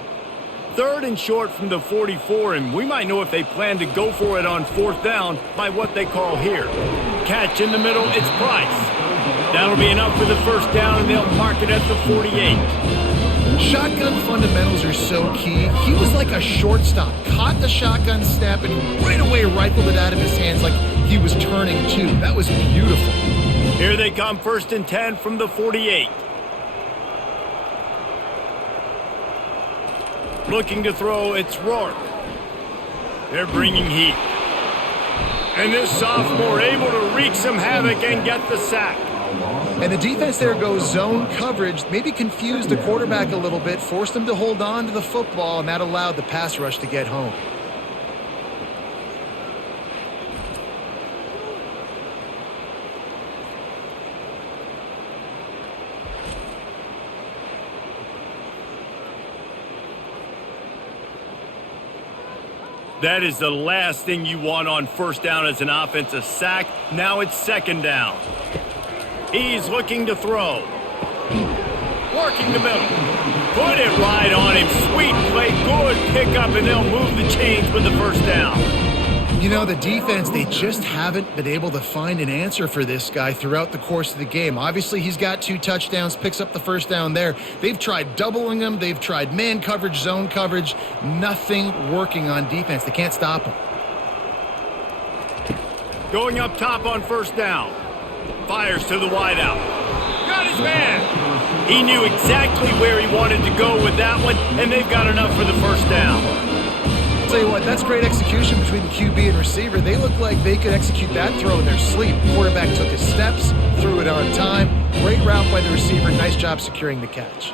3rd and short from the 44, and we might know if they plan to go for it on 4th down by what they call here. Catch in the middle, it's Price. That'll be enough for the 1st down, and they'll mark it at the 48. Shotgun fundamentals are so key. He was like a shortstop, caught the shotgun snap and right away rifled it out of his hands like he was turning too. That was beautiful. Here they come, 1st and 10 from the 48. Looking to throw, it's Rourke. They're bringing heat. And this sophomore able to wreak some havoc and get the sack. And the defense there goes zone coverage, maybe confused the quarterback a little bit, forced him to hold on to the football, and that allowed the pass rush to get home. That is the last thing you want on 1st down as an offensive sack. Now it's 2nd down. He's looking to throw. Working the middle. Put it right on him. Sweet play. Good pickup, and they'll move the chains with the 1st down. You know, the defense, they just haven't been able to find an answer for this guy throughout the course of the game. Obviously, he's got 2 touchdowns, picks up the 1st down there. They've tried doubling him. They've tried man coverage, zone coverage. Nothing working on defense. They can't stop him. Going up top on 1st down. Fires to the wideout. Got his man. He knew exactly where he wanted to go with that one, and they've got enough for the 1st down. Tell you what, that's great execution between the QB and receiver. They look like they could execute that throw in their sleep. Quarterback took his steps, threw it on time. Great route by the receiver. Nice job securing the catch.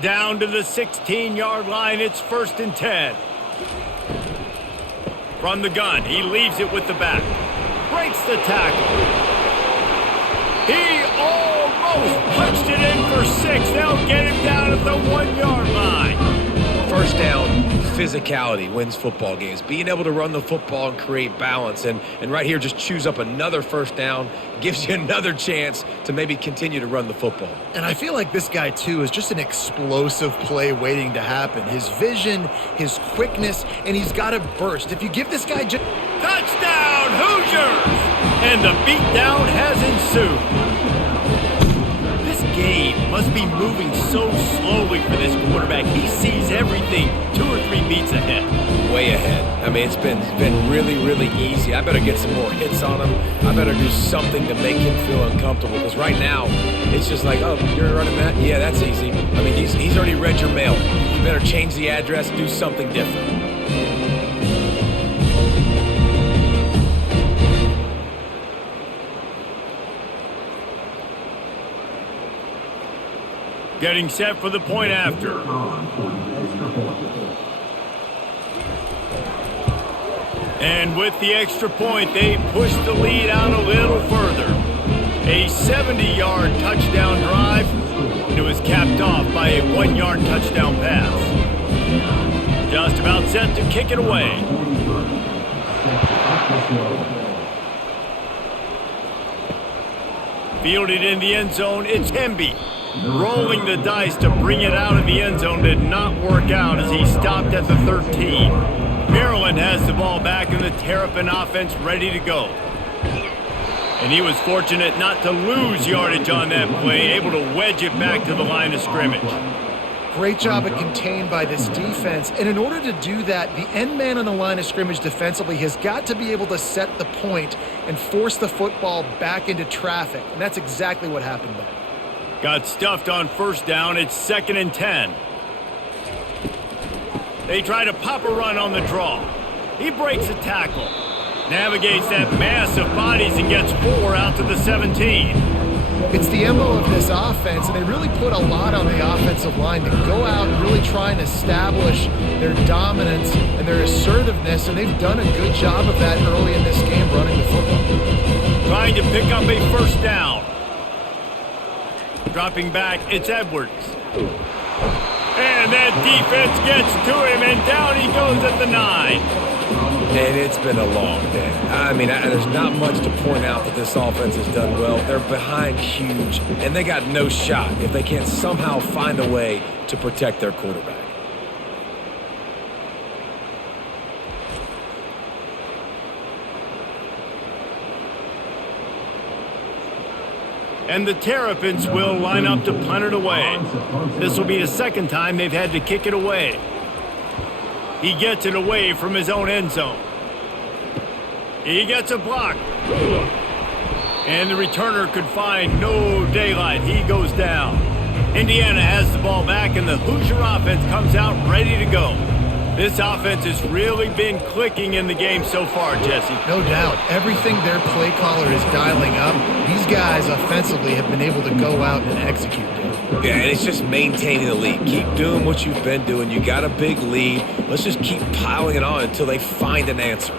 Down to the 16-yard line, it's 1st and 10. From the gun, he leaves it with the back. Breaks the tackle. He almost punched it in for 6. They'll get him down at the 1-yard line. First down, physicality wins football games. Being able to run the football and create balance. And right here, just choose up another first down. Gives you another chance to maybe continue to run the football. And I feel like this guy, too, is just an explosive play waiting to happen. His vision, his quickness, and he's got a burst. If you give this guy just... Touchdown, Hoosiers! And the beatdown has ensued. This game must be moving so slowly for this quarterback. He sees everything 2 or 3 beats ahead. Way ahead. I mean, it's been really, really easy. I better get some more hits on him. I better do something to make him feel uncomfortable. Because right now, it's just like, oh, you're running that? Yeah, that's easy. I mean, he's already read your mail. You better change the address, do something different. Getting set for the point after. And with the extra point, they push the lead out a little further. A 70-yard touchdown drive. It was capped off by a 1-yard touchdown pass. Just about set to kick it away. Fielded in the end zone, it's Hemby. Rolling the dice to bring it out of the end zone did not work out as he stopped at the 13. Maryland has the ball back and the Terrapin offense ready to go. And he was fortunate not to lose yardage on that play, able to wedge it back to the line of scrimmage. Great job of contained by this defense. And in order to do that, the end man on the line of scrimmage defensively has got to be able to set the point and force the football back into traffic. And that's exactly what happened there. Got stuffed on first down. It's 2nd and 10. They try to pop a run on the draw. He breaks a tackle. Navigates that mass of bodies and gets 4 out to the 17. It's the MO of this offense, and they really put a lot on the offensive line to go out and really try and establish their dominance and their assertiveness, and they've done a good job of that early in this game running the football. Trying to pick up a first down. Dropping back, it's Edwards. And that defense gets to him, and down he goes at the 9. And it's been a long day. I mean, there's not much to point out that this offense has done well. They're behind huge, and they got no shot if they can't somehow find a way to protect their quarterback. And the Terrapins will line up to punt it away. This will be the second time they've had to kick it away. He gets it away from his own end zone. He gets a block. And the returner could find no daylight. He goes down. Indiana has the ball back, and the Hoosier offense comes out ready to go. This offense has really been clicking in the game so far, Jesse. No doubt. Everything their play caller is dialing up, these guys offensively have been able to go out and execute it. Yeah, and it's just maintaining the lead. Keep doing what you've been doing. You got a big lead. Let's just keep piling it on until they find an answer.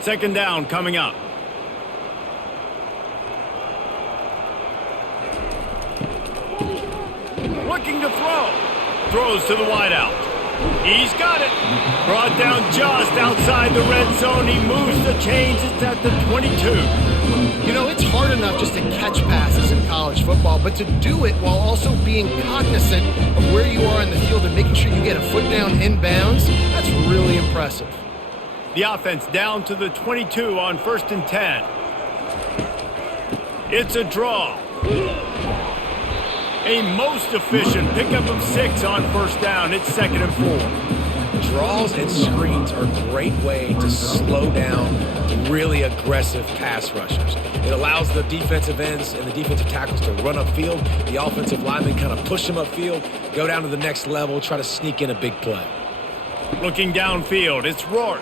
2nd down coming up. Looking to throw. Throws to the wideout. He's got it. Brought down just outside the red zone. He moves the chains. It's at the 22. You know, it's hard enough just to catch passes in college football, but to do it while also being cognizant of where you are in the field and making sure you get a foot down inbounds, that's really impressive. The offense down to the 22 on 1st and 10. It's a draw. A most efficient pickup of 6 on first down. It's 2nd and 4. Draws and screens are a great way to slow down really aggressive pass rushers. It allows the defensive ends and the defensive tackles to run upfield. The offensive linemen kind of push them upfield, go down to the next level, try to sneak in a big play. Looking downfield, it's Rourke.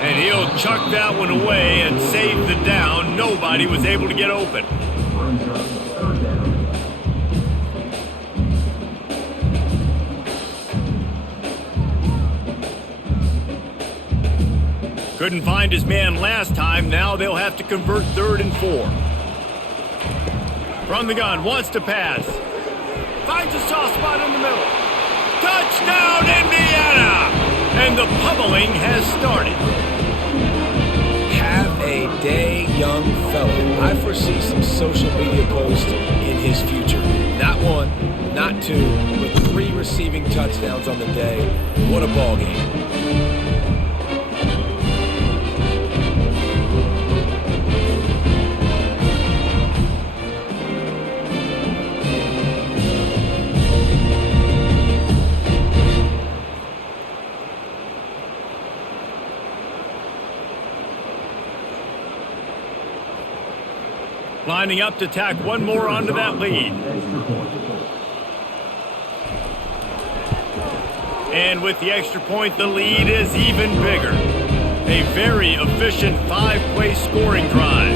And he'll chuck that one away and save the down. Nobody was able to get open. Couldn't find his man last time. Now they'll have to convert 3rd and 4. From the gun, wants to pass. Finds a soft spot in the middle. Touchdown, Indiana! And the pummeling has started. Have a day, young fella. I foresee some social media posts in his future. Not 1, not 2, but 3 receiving touchdowns on the day. What a ball game. Lining up to tack one more onto that lead. And with the extra point, the lead is even bigger. A very efficient 5-play scoring drive.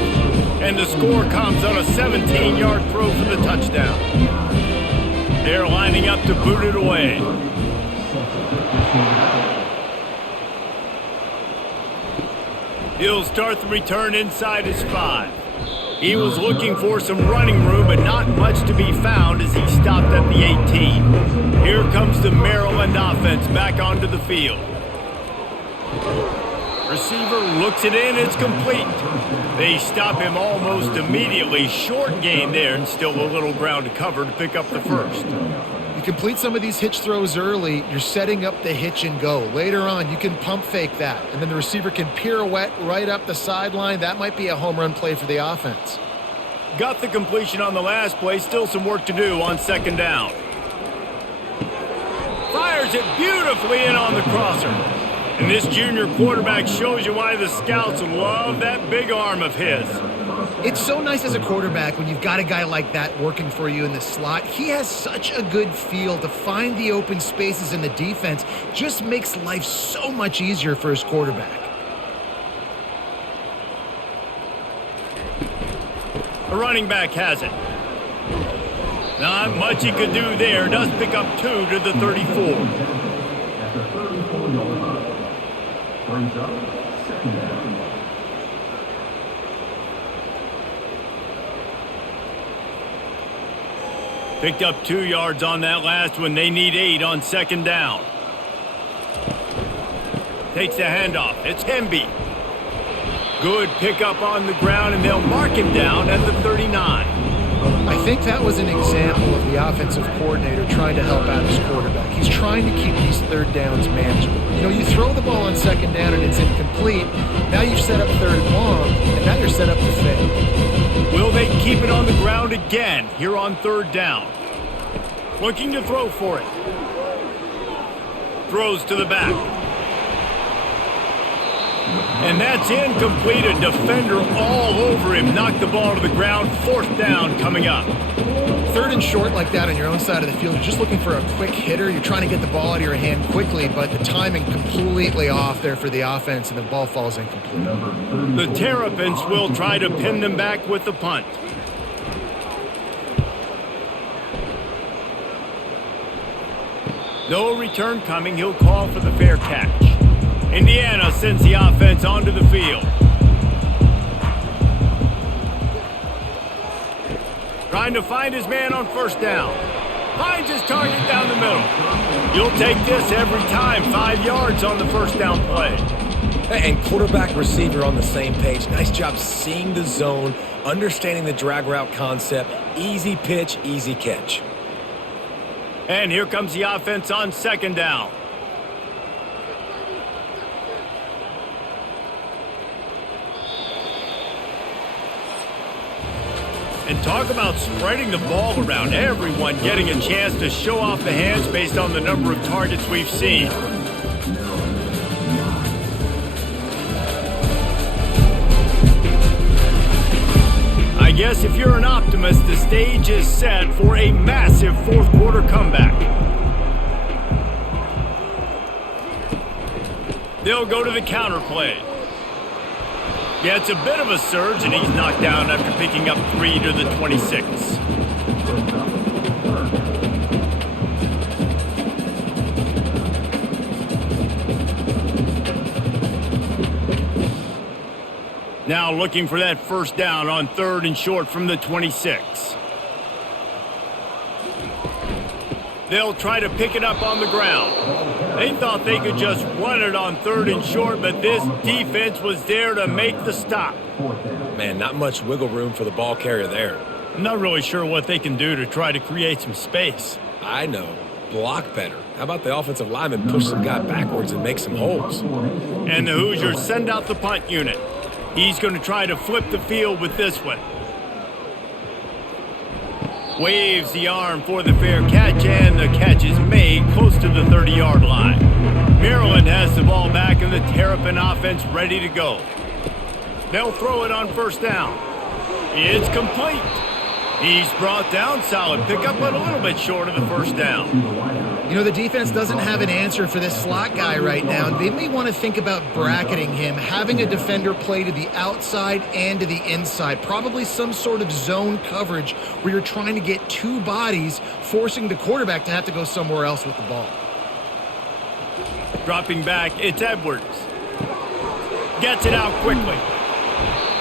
And the score comes on a 17-yard throw for the touchdown. They're lining up to boot it away. He'll start the return inside his 5. He was looking for some running room, but not much to be found as he stopped at the 18. Here comes the Maryland offense back onto the field. Receiver looks it in, it's complete. They stop him almost immediately. Short gain there, and still a little ground to cover to pick up the first. You complete some of these hitch throws early, you're setting up the hitch and go. Later on, you can pump fake that, and then the receiver can pirouette right up the sideline. That might be a home run play for the offense. Got the completion on the last play, still some work to do on 2nd down. Fires it beautifully in on the crosser. And this junior quarterback shows you why the scouts love that big arm of his. It's so nice as a quarterback when you've got a guy like that working for you in the slot. He has such a good feel to find the open spaces in the defense. Just makes life so much easier for his quarterback. The running back has it. Not much he could do there. Does pick up 2 to the 34. Brings up 2nd down. Picked up 2 yards on that last one. They need 8 on 2nd down. Takes the handoff. It's Hemby. Good pickup on the ground, and they'll mark him down at the 39. I think that was an example of the offensive coordinator trying to help out his quarterback. He's trying to keep these 3rd downs manageable. You know, you throw the ball on 2nd down and it's incomplete. Now you've set up 3rd and long, and now you're set up to fail. Will they keep it on the ground again here on 3rd down? Looking to throw for it. Throws to the back. And that's incomplete. A defender all over him. Knocked the ball to the ground. 4th down coming up. 3rd and short like that on your own side of the field. You're just looking for a quick hitter. You're trying to get the ball out of your hand quickly, but the timing completely off there for the offense, and the ball falls incomplete. The Terrapins will try to pin them back with the punt. No return coming. He'll call for the fair catch. Indiana sends the offense onto the field. Trying to find his man on 1st down. Finds his target down the middle. You'll take this every time. 5 yards on the 1st down play. And quarterback receiver on the same page. Nice job seeing the zone, understanding the drag route concept. Easy pitch, easy catch. And here comes the offense on 2nd down. And talk about spreading the ball around. Everyone getting a chance to show off the hands based on the number of targets we've seen. I guess if you're an optimist, the stage is set for a massive 4th quarter comeback. They'll go to the counter play. Gets a bit of a surge, and he's knocked down after picking up 3 to the 26. Now looking for that first down on 3rd and short from the 26. They'll try to pick it up on the ground. They thought they could just run it on 3rd and short, but this defense was there to make the stop. Man, not much wiggle room for the ball carrier there. I'm not really sure what they can do to try to create some space. I know. Block better. How about the offensive lineman push some guy backwards and make some holes? And the Hoosiers send out the punt unit. He's going to try to flip the field with this one. Waves the arm for the fair catch, and the catch is made close to the 30-yard line. Maryland has the ball back, and the Terrapin offense ready to go. They'll throw it on 1st down. It's complete. He's brought down, solid pickup, but a little bit short of the 1st down. You know, the defense doesn't have an answer for this slot guy right now. They may want to think about bracketing him, having a defender play to the outside and to the inside. Probably some sort of zone coverage where you're trying to get 2 bodies, forcing the quarterback to have to go somewhere else with the ball. Dropping back, it's Edwards. Gets it out quickly.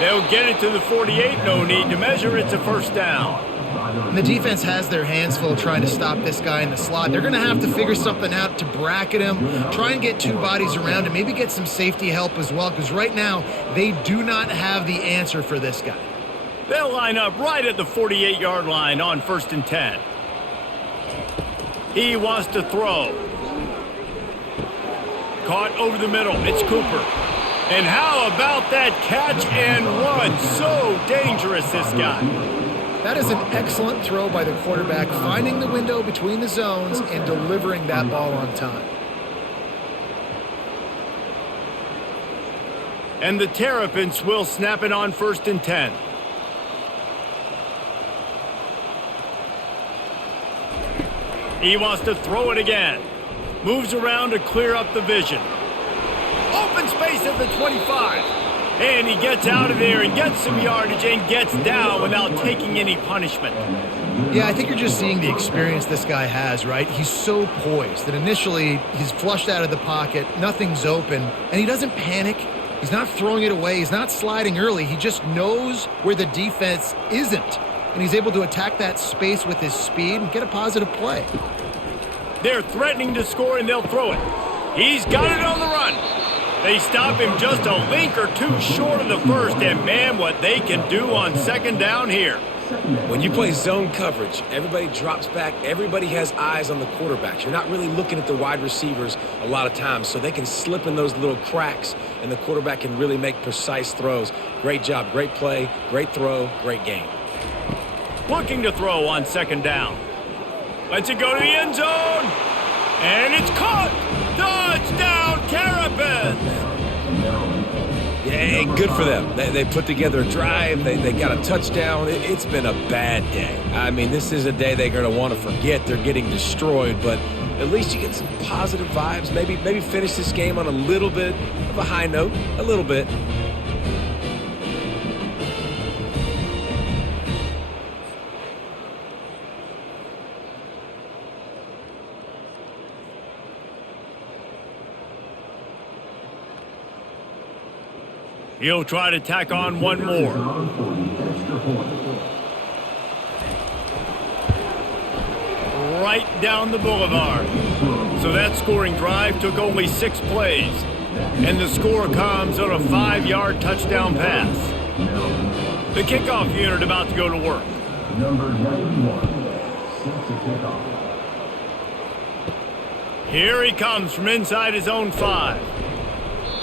They'll get it to the 48, no need to measure, it's a 1st down. And the defense has their hands full trying to stop this guy in the slot. They're going to have to figure something out to bracket him, try and get 2 bodies around him, maybe get some safety help as well, because right now they do not have the answer for this guy. They'll line up right at the 48-yard line on 1st and 10. He wants to throw. Caught over the middle, it's Cooper. And how about that catch and run? So dangerous, this guy. That is an excellent throw by the quarterback, finding the window between the zones and delivering that ball on time. And the Terrapins will snap it on 1st and 10. He wants to throw it again. Moves around to clear up the vision. Open space at the 25. And he gets out of there and gets some yardage and gets down without taking any punishment. Yeah, I think you're just seeing the experience this guy has, right? He's so poised that initially he's flushed out of the pocket, nothing's open, and he doesn't panic. He's not throwing it away. He's not sliding early. He just knows where the defense isn't, and he's able to attack that space with his speed and get a positive play. They're threatening to score, and they'll throw it. He's got it on the run. They stop him just a link or 2 short of the 1st, and man, what they can do on 2nd down here. When you play zone coverage, everybody drops back. Everybody has eyes on the quarterbacks. You're not really looking at the wide receivers a lot of times, so they can slip in those little cracks, and the quarterback can really make precise throws. Great job, great play, great throw, great game. Looking to throw on 2nd down. Lets it go to the end zone. And it's caught. Touchdown, Terrapins. Yeah, good for them. They put together a drive. They got a touchdown. It's been a bad day. I mean, this is a day they're going to want to forget. They're getting destroyed, but at least you get some positive vibes. Maybe finish this game on a little bit of a high note, a little bit. He'll try to tack on one more. Right down the boulevard. So that scoring drive took only 6 plays. And the score comes on a 5-yard touchdown pass. The kickoff unit about to go to work. Number 91, set to kick off. Here he comes from inside his own 5.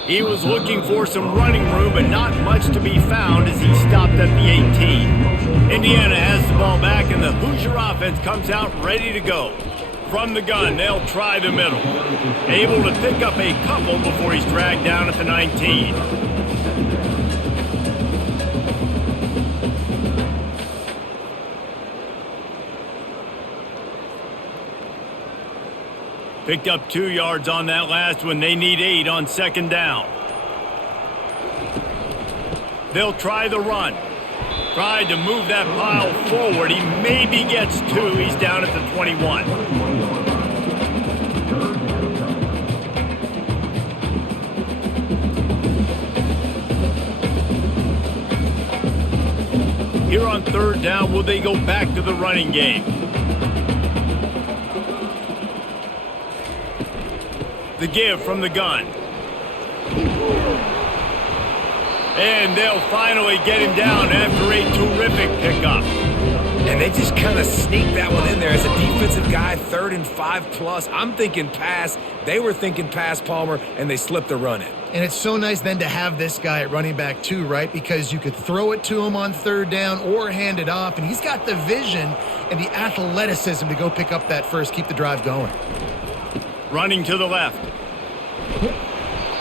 He was looking for some running room, but not much to be found as he stopped at the 18. Indiana has the ball back, and the Hoosier offense comes out ready to go. From the gun, they'll try the middle. Able to pick up a couple before he's dragged down at the 19. Picked up 2 yards on that last one. They need 8 on second down. They'll try the run. Tried to move that pile forward. He maybe gets 2. He's down at the 21. Here on third down, will they go back to the running game? The give from the gun. And they'll finally get him down after a terrific pickup. And they just kind of sneaked that one in there as a defensive guy, 3rd and 5+. I'm thinking pass. They were thinking pass, Palmer, and they slipped the run in. And it's so nice then to have this guy at running back too, right? Because you could throw it to him on third down or hand it off, and he's got the vision and the athleticism to go pick up that first, keep the drive going. Running to the left.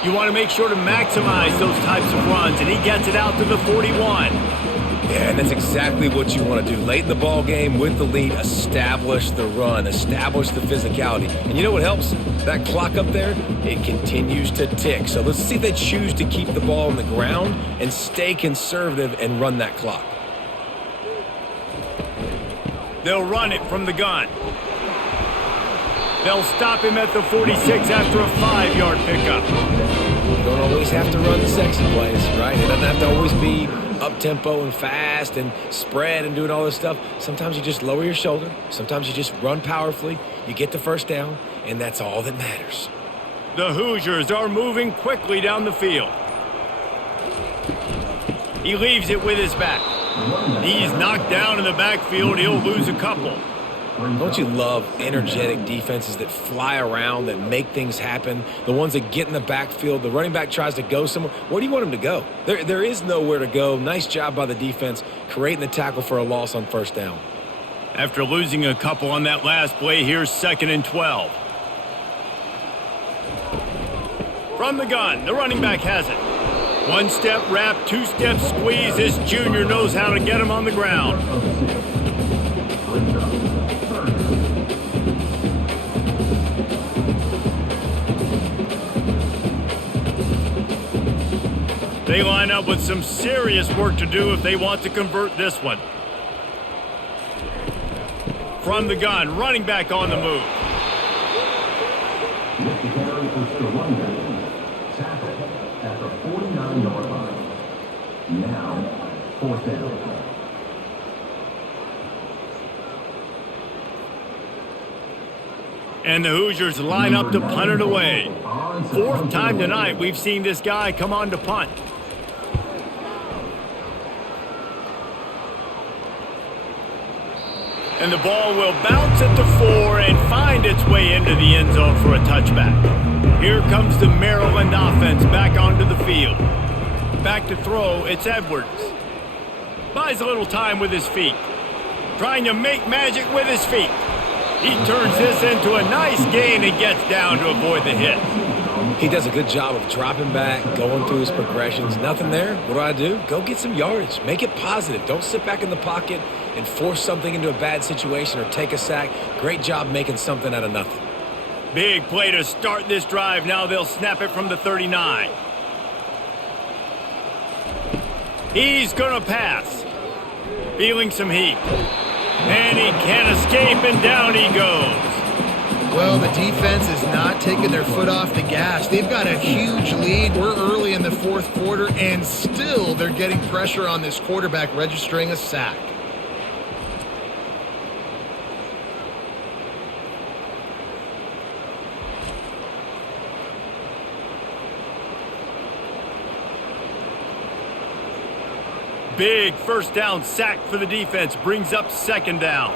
You want to make sure to maximize those types of runs, and he gets it out to the 41. Yeah, and that's exactly what you want to do. Late in the ball game with the lead, establish the run, establish the physicality. And you know what helps? That clock up there, it continues to tick. So let's see if they choose to keep the ball on the ground and stay conservative and run that clock. They'll run it from the gun. They'll stop him at the 46 after a 5-yard pickup. You don't always have to run the sexy plays, right? It doesn't have to always be up-tempo and fast and spread and doing all this stuff. Sometimes you just lower your shoulder. Sometimes you just run powerfully. You get the first down, and that's all that matters. The Hoosiers are moving quickly down the field. He leaves it with his back. He's knocked down in the backfield. He'll lose a couple. Don't you love energetic defenses that fly around, that make things happen? The ones that get in the backfield, the running back tries to go somewhere. Where do you want him to go? There is nowhere to go. Nice job by the defense creating the tackle for a loss on first down. After losing a couple on that last play, here's 2nd and 12. From the gun, the running back has it. 1-step wrap, 2-step squeeze. This junior knows how to get him on the ground. They line up with some serious work to do if they want to convert this one. From the gun, running back on the move. Tackle at the 49-yard line. Now, 4th down. And the Hoosiers line up to punt it away. 4th time tonight we've seen this guy come on to punt. And the ball will bounce at the 4 and find its way into the end zone for a touchback. Here comes the Maryland offense back onto the field. Back to throw, it's Edwards. Buys a little time with his feet. Trying to make magic with his feet. He turns this into a nice gain and gets down to avoid the hit. He does a good job of dropping back, going through his progressions. Nothing there. What do? Go get some yardage. Make it positive. Don't sit back in the pocket and force something into a bad situation or take a sack. Great job making something out of nothing. Big play to start this drive. Now they'll snap it from the 39. He's going to pass. Feeling some heat. And he can't escape, and down he goes. Well, the defense is not taking their foot off the gas. They've got a huge lead. We're early in the 4th quarter, and still they're getting pressure on this quarterback, registering a sack. Big first down sack for the defense, brings up 2nd down.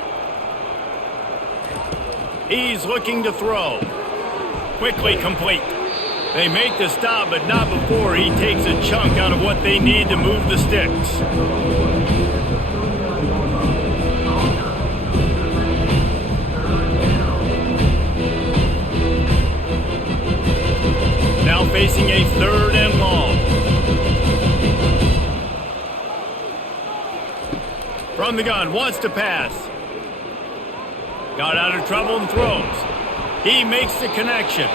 He's looking to throw. Quickly complete. They make the stop, but not before he takes a chunk out of what they need to move the sticks. Now facing a 3rd and long. From the gun, wants to pass. Got out of trouble and throws. He makes the connection.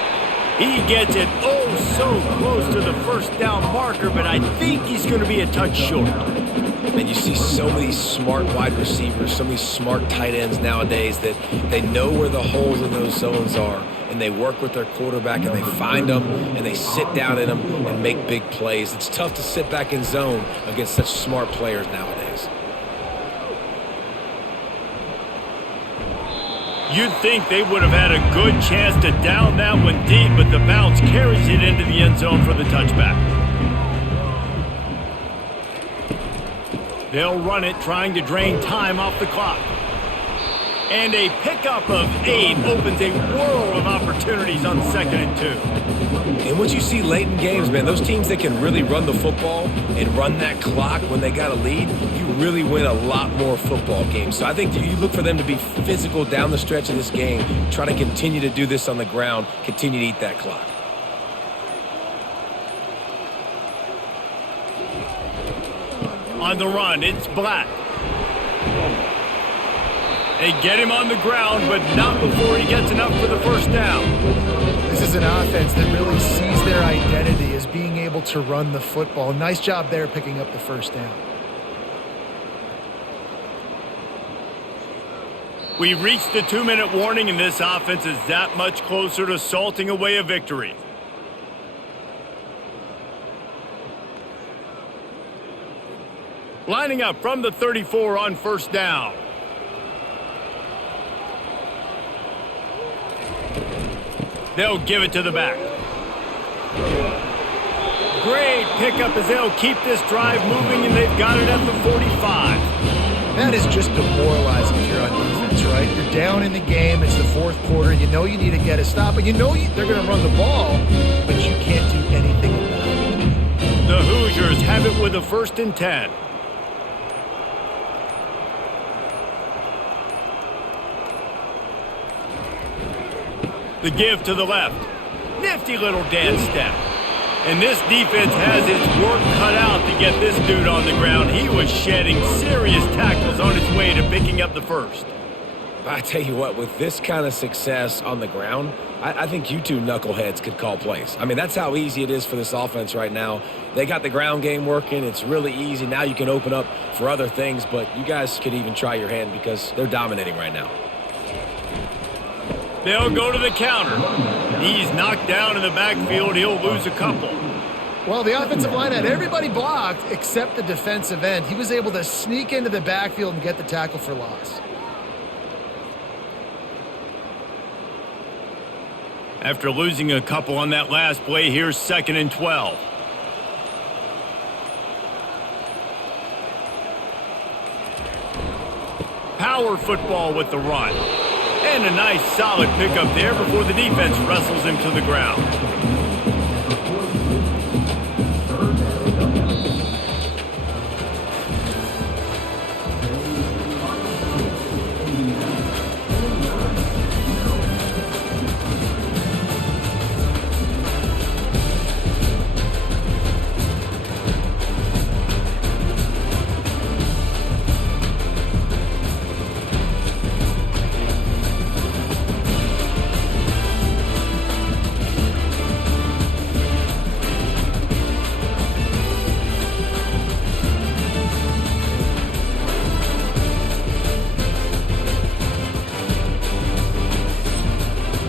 He gets it oh so close to the first down marker, but I think he's going to be a touch short. And you see so many smart wide receivers, so many smart tight ends nowadays that they know where the holes in those zones are, and they work with their quarterback, and they find them, and they sit down in them and make big plays. It's tough to sit back in zone against such smart players nowadays. You'd think they would have had a good chance to down that one deep, but the bounce carries it into the end zone for the touchback. They'll run it, trying to drain time off the clock. And a pickup of 8 opens a world of opportunities on 2nd and 2. And what you see late in games, man, those teams that can really run the football and run that clock when they got a lead, you really win a lot more football games. So I think you look for them to be physical down the stretch of this game, try to continue to do this on the ground, continue to eat that clock. On the run, it's Black. They get him on the ground, but not before he gets enough for the first down. This is an offense that really sees their identity as being able to run the football. Nice job there picking up the first down. We've reached the 2-minute warning, and this offense is that much closer to salting away a victory. Lining up from the 34 on first down. They'll give it to the back. Great pickup as they'll keep this drive moving, and they've got it at the 45. That is just demoralizing if you're on defense, right? You're down in the game. It's the fourth quarter. You know you need to get a stop, and you know they're going to run the ball, but you can't do anything about it. The Hoosiers have it with a 1st and 10. The give to the left. Nifty little dance step. And this defense has its work cut out to get this dude on the ground. He was shedding serious tackles on his way to picking up the first. I tell you what, with this kind of success on the ground, I think you two knuckleheads could call plays. I mean, that's how easy it is for this offense right now. They got the ground game working. It's really easy. Now you can open up for other things, but you guys could even try your hand because they're dominating right now. They'll go to the counter. He's knocked down in the backfield. He'll lose a couple. Well, the offensive line had everybody blocked except the defensive end. He was able to sneak into the backfield and get the tackle for loss. After losing a couple on that last play, here's 2nd and 12. Power football with the run. And a nice solid pickup there before the defense wrestles him to the ground.